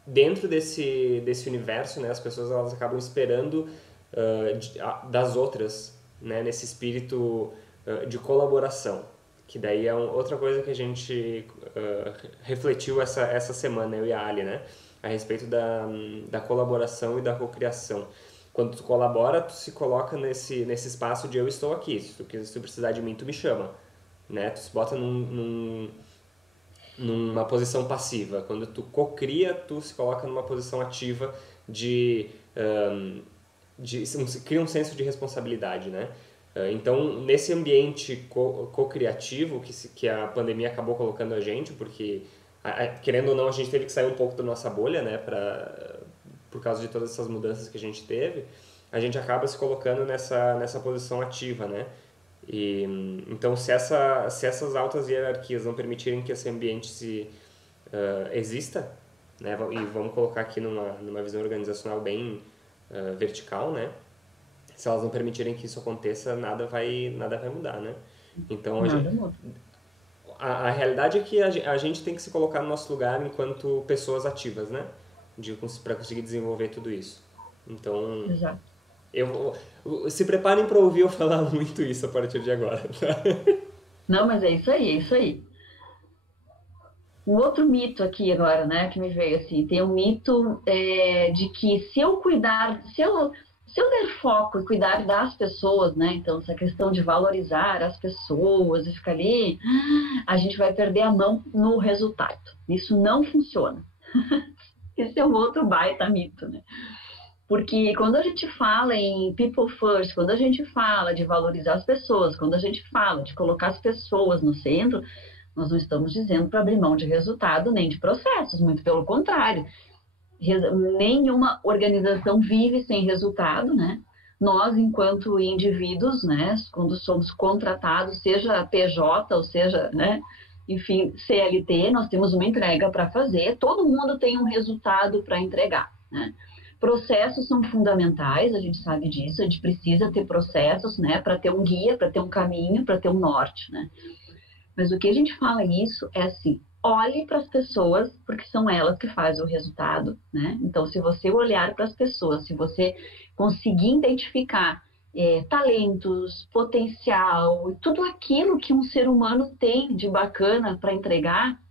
dentro desse universo, né, as pessoas elas acabam esperando das outras, né? Nesse espírito de colaboração, que daí é outra coisa que a gente refletiu essa semana, eu e a Ali, né? A respeito da colaboração e da cocriação. Quando tu colabora, tu se coloca nesse espaço de eu estou aqui, se tu precisar de mim, tu me chama, né? Tu se bota numa posição passiva. Quando tu cocria, tu se coloca numa posição ativa cria um senso de responsabilidade, né? Então, nesse ambiente co-criativo que a pandemia acabou colocando a gente, porque, querendo ou não, a gente teve que sair um pouco da nossa bolha, né? Por causa de todas essas mudanças que a gente teve, a gente acaba se colocando nessa posição ativa, né? Então, se essas altas hierarquias não permitirem que esse ambiente exista, né? E vamos colocar aqui numa visão organizacional bem vertical, né? Se elas não permitirem que isso aconteça, nada vai mudar, né? Então, a realidade é que a gente tem que se colocar no nosso lugar enquanto pessoas ativas, né? Para conseguir desenvolver tudo isso. Então, Exato. Se preparem para ouvir eu falar muito isso a partir de agora. Não, mas é isso aí. Um outro mito aqui agora, né, que me veio assim, tem um mito de que se eu der foco e cuidar das pessoas, né, então essa questão de valorizar as pessoas e ficar ali, a gente vai perder a mão no resultado. Isso não funciona. Esse é um outro baita mito, né? Porque quando a gente fala em people first, quando a gente fala de valorizar as pessoas, quando a gente fala de colocar as pessoas no centro, nós não estamos dizendo para abrir mão de resultado nem de processos, muito pelo contrário. Nenhuma organização vive sem resultado, né? Nós, enquanto indivíduos, né, quando somos contratados, seja PJ, ou seja, né, enfim, CLT, nós temos uma entrega para fazer, todo mundo tem um resultado para entregar, né? Processos são fundamentais, a gente sabe disso, a gente precisa ter processos, né, para ter um guia, para ter um caminho, para ter um norte, né? Mas o que a gente fala isso é assim, olhe para as pessoas, porque são elas que fazem o resultado, né? Então, se você olhar para as pessoas, se você conseguir identificar talentos, potencial, tudo aquilo que um ser humano tem de bacana para entregar,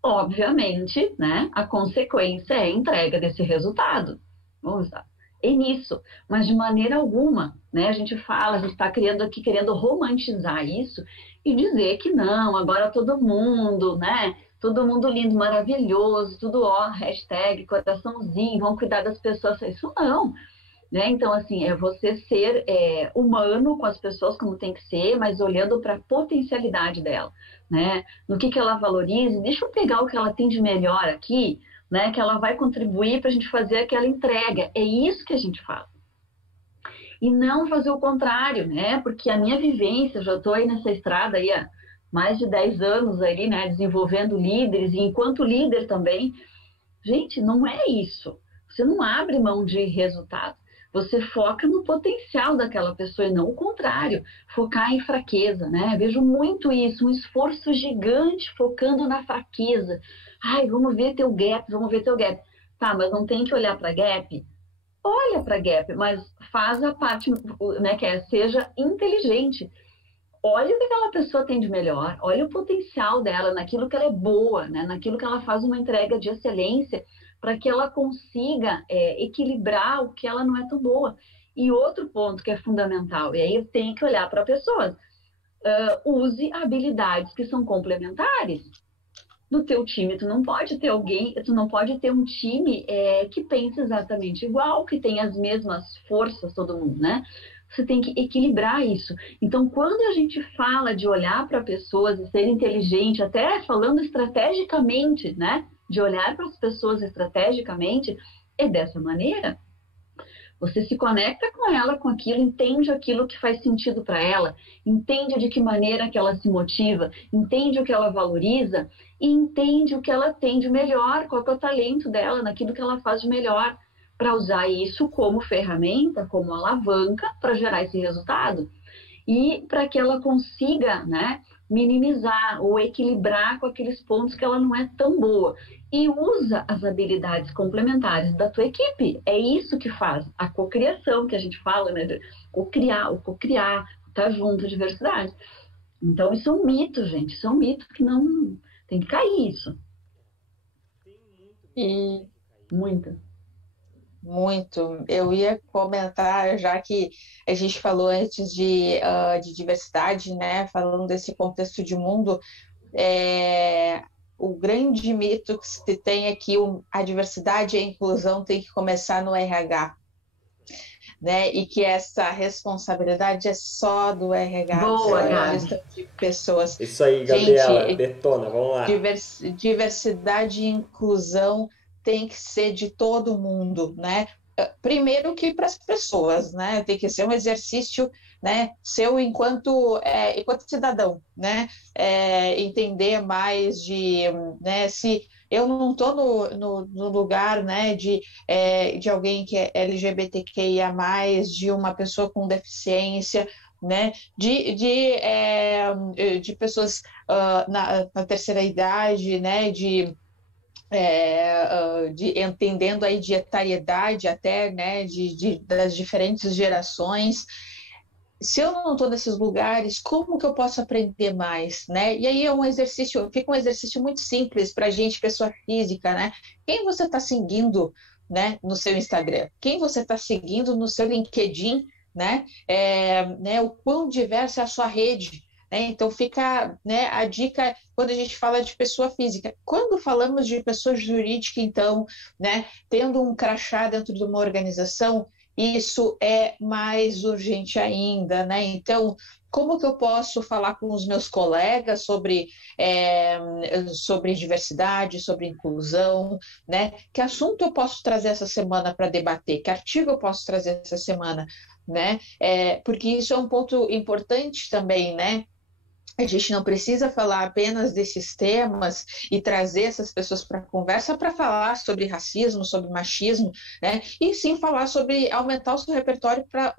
obviamente, né, a consequência é a entrega desse resultado. Vamos lá. É nisso, mas de maneira alguma, né, a gente está querendo romantizar isso e dizer que não, agora todo mundo, né, todo mundo lindo, maravilhoso, tudo hashtag, coraçãozinho, vão cuidar das pessoas, isso não. Né? Então, assim, é você ser humano com as pessoas como tem que ser, mas olhando para a potencialidade dela, né? No que ela valoriza, deixa eu pegar o que ela tem de melhor aqui, né? Que ela vai contribuir para a gente fazer aquela entrega. É isso que a gente fala. E não fazer o contrário, né? Porque a minha vivência, eu já estou aí nessa estrada aí há mais de 10 anos aí, né? Desenvolvendo líderes, e enquanto líder também, gente, não é isso. Você não abre mão de resultado. Você foca no potencial daquela pessoa e não o contrário, focar em fraqueza, né? Vejo muito isso, um esforço gigante focando na fraqueza. Ai, vamos ver teu gap. Tá, mas não tem que olhar para gap? Olha para gap, mas faz a parte, né, seja inteligente. Olha o que aquela pessoa tem de melhor, olha o potencial dela naquilo que ela é boa, né? Naquilo que ela faz uma entrega de excelência, para que ela consiga equilibrar o que ela não é tão boa. E outro ponto que é fundamental, e aí eu tenho que olhar para pessoas, use habilidades que são complementares. No teu time, tu não pode ter um time que pense exatamente igual, que tenha as mesmas forças, todo mundo, né? Você tem que equilibrar isso. Então, quando a gente fala de olhar para pessoas e ser inteligente, até falando estrategicamente, né? De olhar para as pessoas estrategicamente, é dessa maneira. Você se conecta com ela, com aquilo, entende aquilo que faz sentido para ela, entende de que maneira que ela se motiva, entende o que ela valoriza e entende o que ela tem de melhor, qual é o talento dela, naquilo que ela faz de melhor, para usar isso como ferramenta, como alavanca para gerar esse resultado. E para que ela consiga, né, minimizar ou equilibrar com aqueles pontos que ela não é tão boa. E usa as habilidades complementares da tua equipe. É isso que faz a cocriação que a gente fala, né? O cocriar, estar junto, a diversidade. Então, isso é um mito, gente. Isso é um mito que não... Tem que cair isso. E Muito. muito. Eu ia comentar, já que a gente falou antes de diversidade, né? Falando desse contexto de mundo, o grande mito que se tem é que a diversidade e a inclusão tem que começar no RH. Né? E que essa responsabilidade é só do RH, Boa, só da Gabi. gestão de pessoas. Isso aí, Gabriela, Gente, detona, vamos lá. diversidade e inclusão tem que ser de todo mundo, né? Primeiro que para as pessoas, né? Tem que ser um exercício, né? Seu enquanto cidadão, né? Entender mais né? Se eu não estou no lugar, né? De alguém que é LGBTQIA+, de uma pessoa com deficiência, né? De pessoas na terceira idade, né? Entendendo a etariedade até, né, das diferentes gerações. Se eu não estou nesses lugares, como que eu posso aprender mais, né? E aí fica um exercício muito simples para a gente, pessoa física, né? Quem você está seguindo, né, no seu Instagram? Quem você está seguindo no seu LinkedIn, né? O quão diversa é a sua rede, né? Então fica, né, a dica quando a gente fala de pessoa física. Quando falamos de pessoa jurídica, então, né, tendo um crachá dentro de uma organização, isso é mais urgente ainda, né? Então, como que eu posso falar com os meus colegas sobre diversidade, sobre inclusão, né? Que assunto eu posso trazer essa semana para debater? Que artigo eu posso trazer essa semana, né? Porque isso é um ponto importante também, né? A gente não precisa falar apenas desses temas e trazer essas pessoas para a conversa para falar sobre racismo, sobre machismo, né? E sim falar sobre aumentar o seu repertório para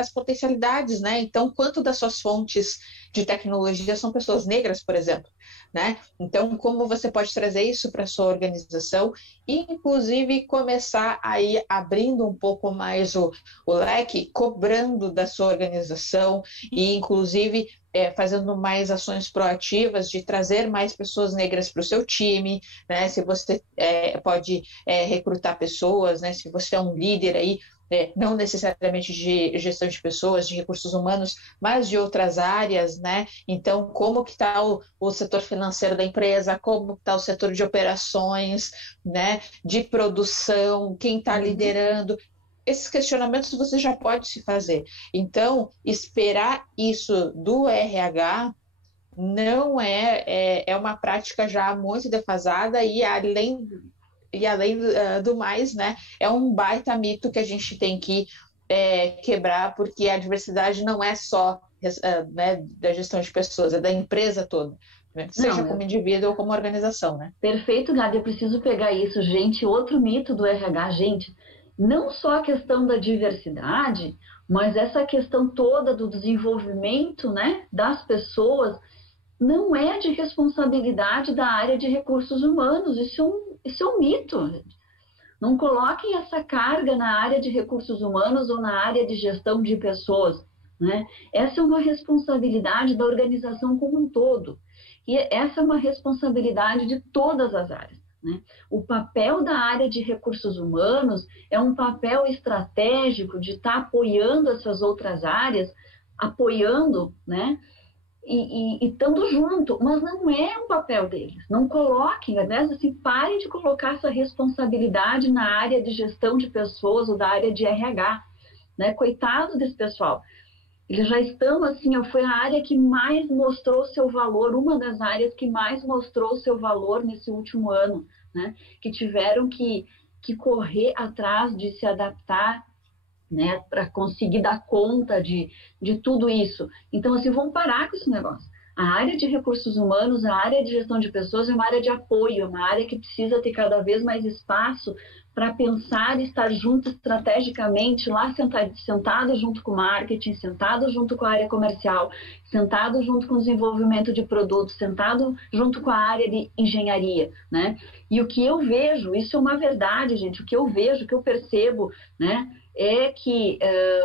as potencialidades, né? Então, quanto das suas fontes de tecnologia são pessoas negras, por exemplo, né? Então, como você pode trazer isso para a sua organização e, inclusive, começar aí abrindo um pouco mais o leque, cobrando da sua organização e, inclusive, fazendo mais ações proativas de trazer mais pessoas negras para o seu time, né? Se você pode recrutar pessoas, né? Se você é um líder aí, não necessariamente de gestão de pessoas, de recursos humanos, mas de outras áreas, né? Então, como que está o setor financeiro da empresa, como está o setor de operações, né? De produção, quem está liderando. Esses questionamentos você já pode se fazer. Então, esperar isso do RH não é uma prática já muito defasada e além do mais, né, é um baita mito que a gente tem que quebrar, porque a diversidade não é só né, da gestão de pessoas, é da empresa toda, né? Seja como indivíduo ou como organização, né? Perfeito, Gabi, eu preciso pegar isso, gente. Outro mito do RH, gente, não só a questão da diversidade, mas essa questão toda do desenvolvimento, né, das pessoas, não é de responsabilidade da área de recursos humanos. Isso é um mito, gente. Não coloquem essa carga na área de recursos humanos ou na área de gestão de pessoas, né? Essa é uma responsabilidade da organização como um todo. E essa é uma responsabilidade de todas as áreas, né? O papel da área de recursos humanos é um papel estratégico de estar apoiando essas outras áreas, apoiando, né? E estando junto, mas não é um papel deles. Não coloquem, aliás, assim, parem de colocar essa responsabilidade na área de gestão de pessoas ou da área de RH, né? Coitado desse pessoal. Eles já estão, assim, foi a área que mais mostrou seu valor, uma das áreas que mais mostrou seu valor nesse último ano, né? Que tiveram que correr atrás de se adaptar, né, para conseguir dar conta de tudo isso. Então, assim, vamos parar com esse negócio. A área de recursos humanos, a área de gestão de pessoas é uma área de apoio, é uma área que precisa ter cada vez mais espaço para pensar e estar junto estrategicamente, lá sentado junto com o marketing, sentado junto com a área comercial, sentado junto com o desenvolvimento de produtos, sentado junto com a área de engenharia, né? E o que eu vejo, isso é uma verdade, gente, o que eu vejo, o que eu percebo, né, é que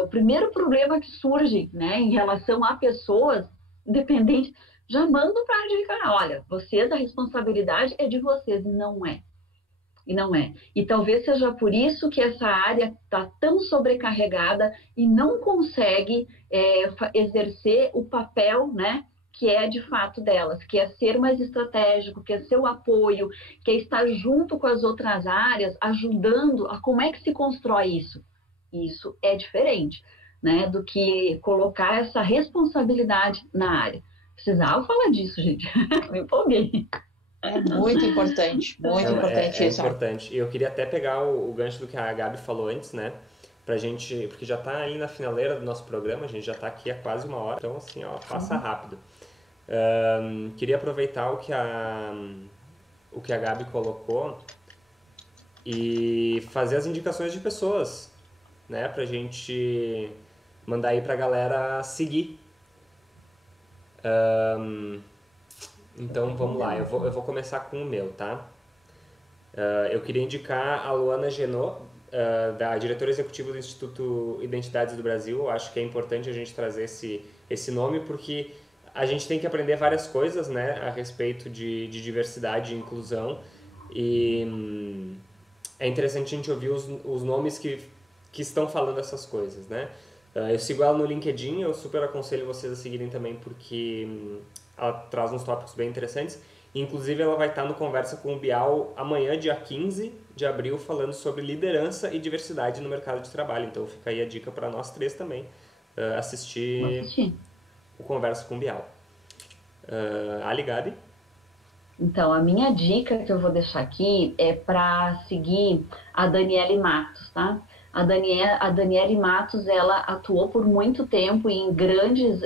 o primeiro problema que surge, né, em relação a pessoas, independente, já mandam para a área de cara, olha, vocês, a responsabilidade é de vocês, não é. E não é. E talvez seja por isso que essa área está tão sobrecarregada e não consegue exercer o papel, né, que é de fato delas, que é ser mais estratégico, que é ser o apoio, que é estar junto com as outras áreas, ajudando a como é que se constrói isso. Isso é diferente, né, do que colocar essa responsabilidade na área. Precisava falar disso, gente. Me empolguei. É muito importante É isso. importante. E eu queria até pegar o gancho do que a Gabi falou antes, né? Pra gente, porque já tá ali na finaleira do nosso programa, a gente já tá aqui há quase 1 hora, então assim, ó, passa rápido. Queria aproveitar o que a Gabi colocou e fazer as indicações de pessoas, né? Pra gente mandar aí pra galera seguir. Então vamos lá, eu vou começar com o meu, tá? Eu queria indicar a Luana Genot, da diretora executiva do Instituto Identidades do Brasil. Eu acho que é importante a gente trazer esse nome porque a gente tem que aprender várias coisas, né, a respeito de diversidade e inclusão, e é interessante a gente ouvir os nomes que estão falando essas coisas, né? Eu sigo ela no LinkedIn, eu super aconselho vocês a seguirem também porque ela traz uns tópicos bem interessantes. Inclusive, ela vai estar no Conversa com o Bial amanhã, dia 15 de abril, falando sobre liderança e diversidade no mercado de trabalho. Então, fica aí a dica para nós três também, assistir o Conversa com o Bial. Ali, Gabi? Então, a minha dica que eu vou deixar aqui é para seguir a Daniele Matos, tá? A Daniele Matos, ela atuou por muito tempo em grandes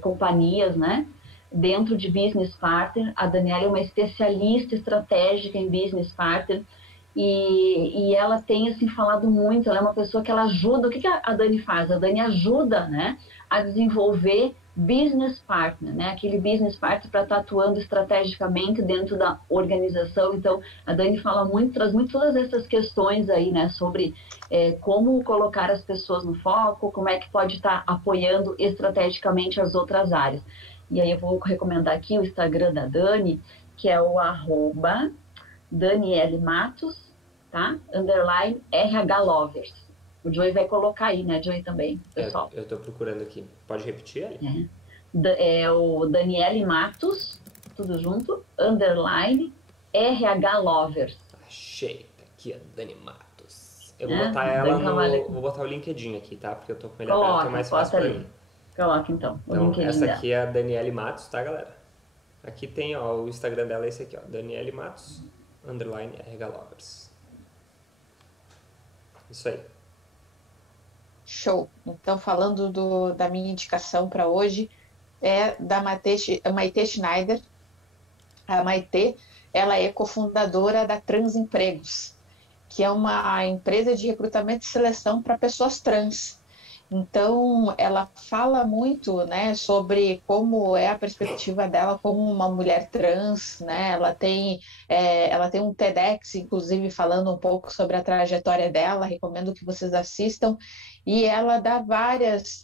companhias, né? Dentro de Business Partner. A Daniela é uma especialista estratégica em Business Partner e ela tem assim falado muito, ela é uma pessoa que ela ajuda, o que a Dani faz? A Dani ajuda, né, a desenvolver Business Partner, né, aquele Business Partner para estar atuando estrategicamente dentro da organização. Então, a Dani fala muito, traz muito todas essas questões aí, né, sobre como colocar as pessoas no foco, como é que pode estar apoiando estrategicamente as outras áreas. E aí eu vou recomendar aqui o Instagram da Dani, que é o @Daniele Matos, tá? _RHLovers. O Joey vai colocar aí, né, Joey, também, pessoal. Eu tô procurando aqui. Pode repetir ali? É o Daniele Matos, tudo junto, _RHLovers. Achei, tá aqui a Dani Matos. Eu vou botar ela vou botar o LinkedIn aqui, tá? Porque eu tô com ele aberto, é mais fácil pra mim. Coloca então. Então, essa aqui é a Daniele Matos, tá, galera? Aqui tem, ó, o Instagram dela é esse aqui, ó. Daniele Matos, _RHLovers. Isso aí. Show. Então, falando da minha indicação para hoje, é da Maite Schneider. A Maite, ela é cofundadora da Transempregos, que é uma empresa de recrutamento e seleção para pessoas trans. Então, ela fala muito, né, sobre como é a perspectiva dela como uma mulher trans, né? Ela tem um TEDx, inclusive, falando um pouco sobre a trajetória dela. Recomendo que vocês assistam. E ela dá vários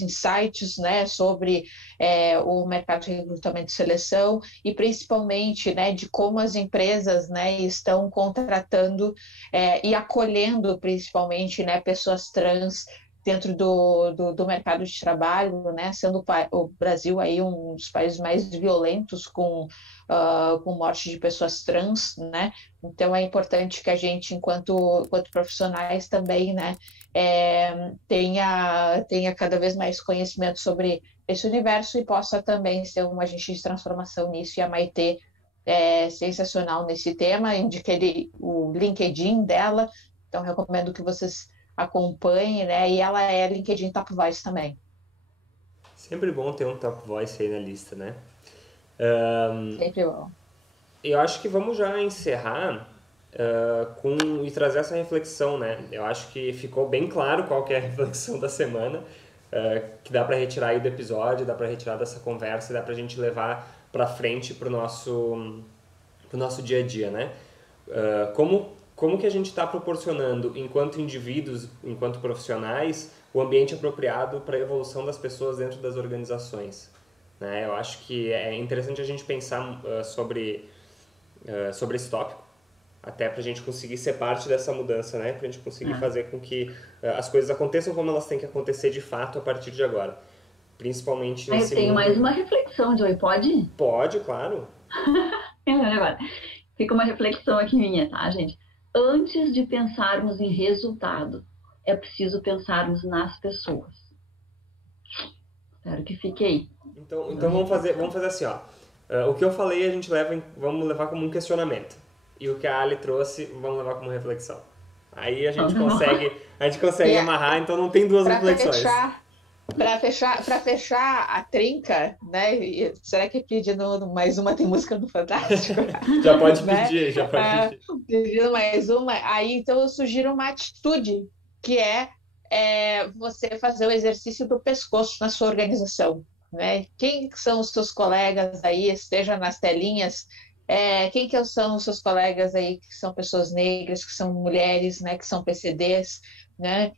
insights, né, sobre o mercado de recrutamento e seleção e principalmente, né, de como as empresas, né, estão contratando e acolhendo principalmente, né, pessoas trans dentro do mercado de trabalho, né, sendo o Brasil aí um dos países mais violentos com morte de pessoas trans, né? Então é importante que a gente, enquanto profissionais também, né, tenha cada vez mais conhecimento sobre esse universo e possa também ser um agente de transformação nisso. E a Maite é sensacional nesse tema. Indiquei o LinkedIn dela, então recomendo que vocês acompanhem, né? E ela é LinkedIn Top Voice também. Sempre bom ter um Top Voice aí na lista, né? Sempre bom. Eu acho que vamos já encerrar e trazer essa reflexão, né? Eu acho que ficou bem claro qual que é a reflexão da semana, que dá para retirar aí do episódio, dá para retirar dessa conversa, dá para a gente levar para frente pro nosso dia a dia, né? Como que a gente está proporcionando, enquanto indivíduos, enquanto profissionais, o ambiente apropriado para a evolução das pessoas dentro das organizações, né? Eu acho que é interessante a gente pensar sobre esse tópico, até para a gente conseguir ser parte dessa mudança, né? Para a gente conseguir fazer com que as coisas aconteçam como elas têm que acontecer de fato a partir de agora. Principalmente nesse Eu tenho mundo... mais uma reflexão, Joey, pode? Pode, claro. Fica uma reflexão aqui minha, tá, gente? Antes de pensarmos em resultado, é preciso pensarmos nas pessoas. Espero que fique aí. Então vamos fazer assim, ó. O que eu falei vamos levar como um questionamento. E o que a Ali trouxe, vamos levar como reflexão. Aí a gente consegue amarrar, então não tem duas reflexões. Para fechar a trinca, né? Será que pedindo mais uma tem música no Fantástico? Já pode pedir, já pode pedir. Pedindo mais uma, aí então eu sugiro uma atitude, que é você fazer o exercício do pescoço na sua organização, né? Quem são os seus colegas aí, esteja nas telinhas, quem que são os seus colegas aí que são pessoas negras, que são mulheres, né? Que são PCDs, né?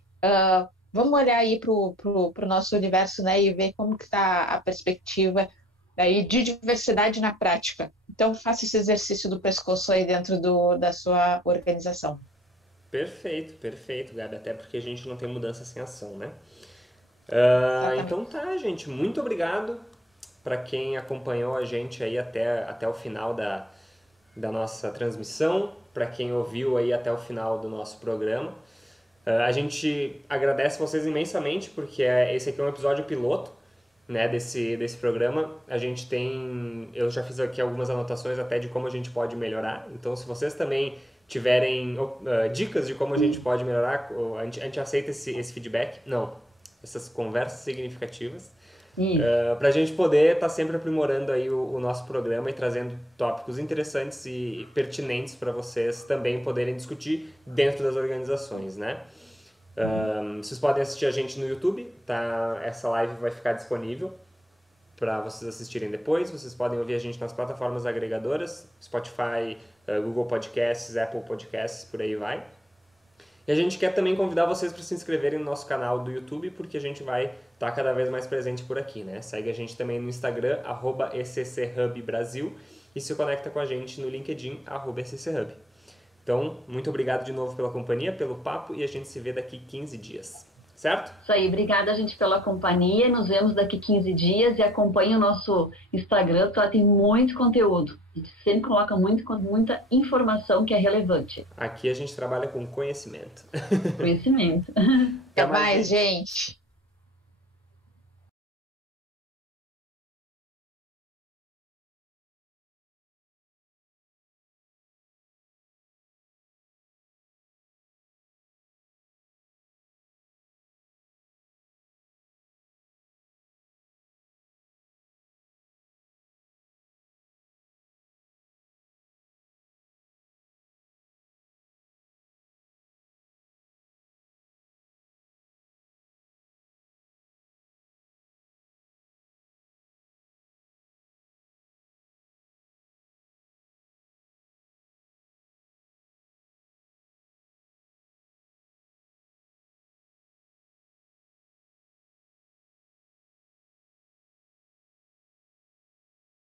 Vamos olhar aí para o nosso universo, né, e ver como que está a perspectiva aí de diversidade na prática. Então, faça esse exercício do pescoço aí dentro da sua organização. Perfeito, Gabi. Até porque a gente não tem mudança sem ação, né? Então tá, gente. Muito obrigado para quem acompanhou a gente aí até o final da nossa transmissão, para quem ouviu aí até o final do nosso programa. A gente agradece vocês imensamente, porque esse aqui é um episódio piloto, né, desse programa. Eu já fiz aqui algumas anotações até de como a gente pode melhorar. Então, se vocês também tiverem dicas de como a gente pode melhorar, a gente aceita esse feedback. Não, essas conversas significativas. Para a gente poder estar sempre aprimorando aí o nosso programa e trazendo tópicos interessantes e pertinentes para vocês também poderem discutir dentro das organizações, né? Vocês podem assistir a gente no YouTube, tá? Essa live vai ficar disponível para vocês assistirem depois. Vocês podem ouvir a gente nas plataformas agregadoras, Spotify, Google Podcasts, Apple Podcasts, por aí vai. E a gente quer também convidar vocês para se inscreverem no nosso canal do YouTube, porque a gente vai estar cada vez mais presente por aqui, né? Segue a gente também no Instagram, @ECCHubBrasil, e se conecta com a gente no LinkedIn, @ECCHub. Então, muito obrigado de novo pela companhia, pelo papo, e a gente se vê daqui 15 dias, certo? Isso aí, obrigada, gente, pela companhia. Nos vemos daqui 15 dias e acompanhe o nosso Instagram, porque lá tem muito conteúdo. A gente sempre coloca muita informação que é relevante. Aqui a gente trabalha com conhecimento. Conhecimento. Até mais, gente.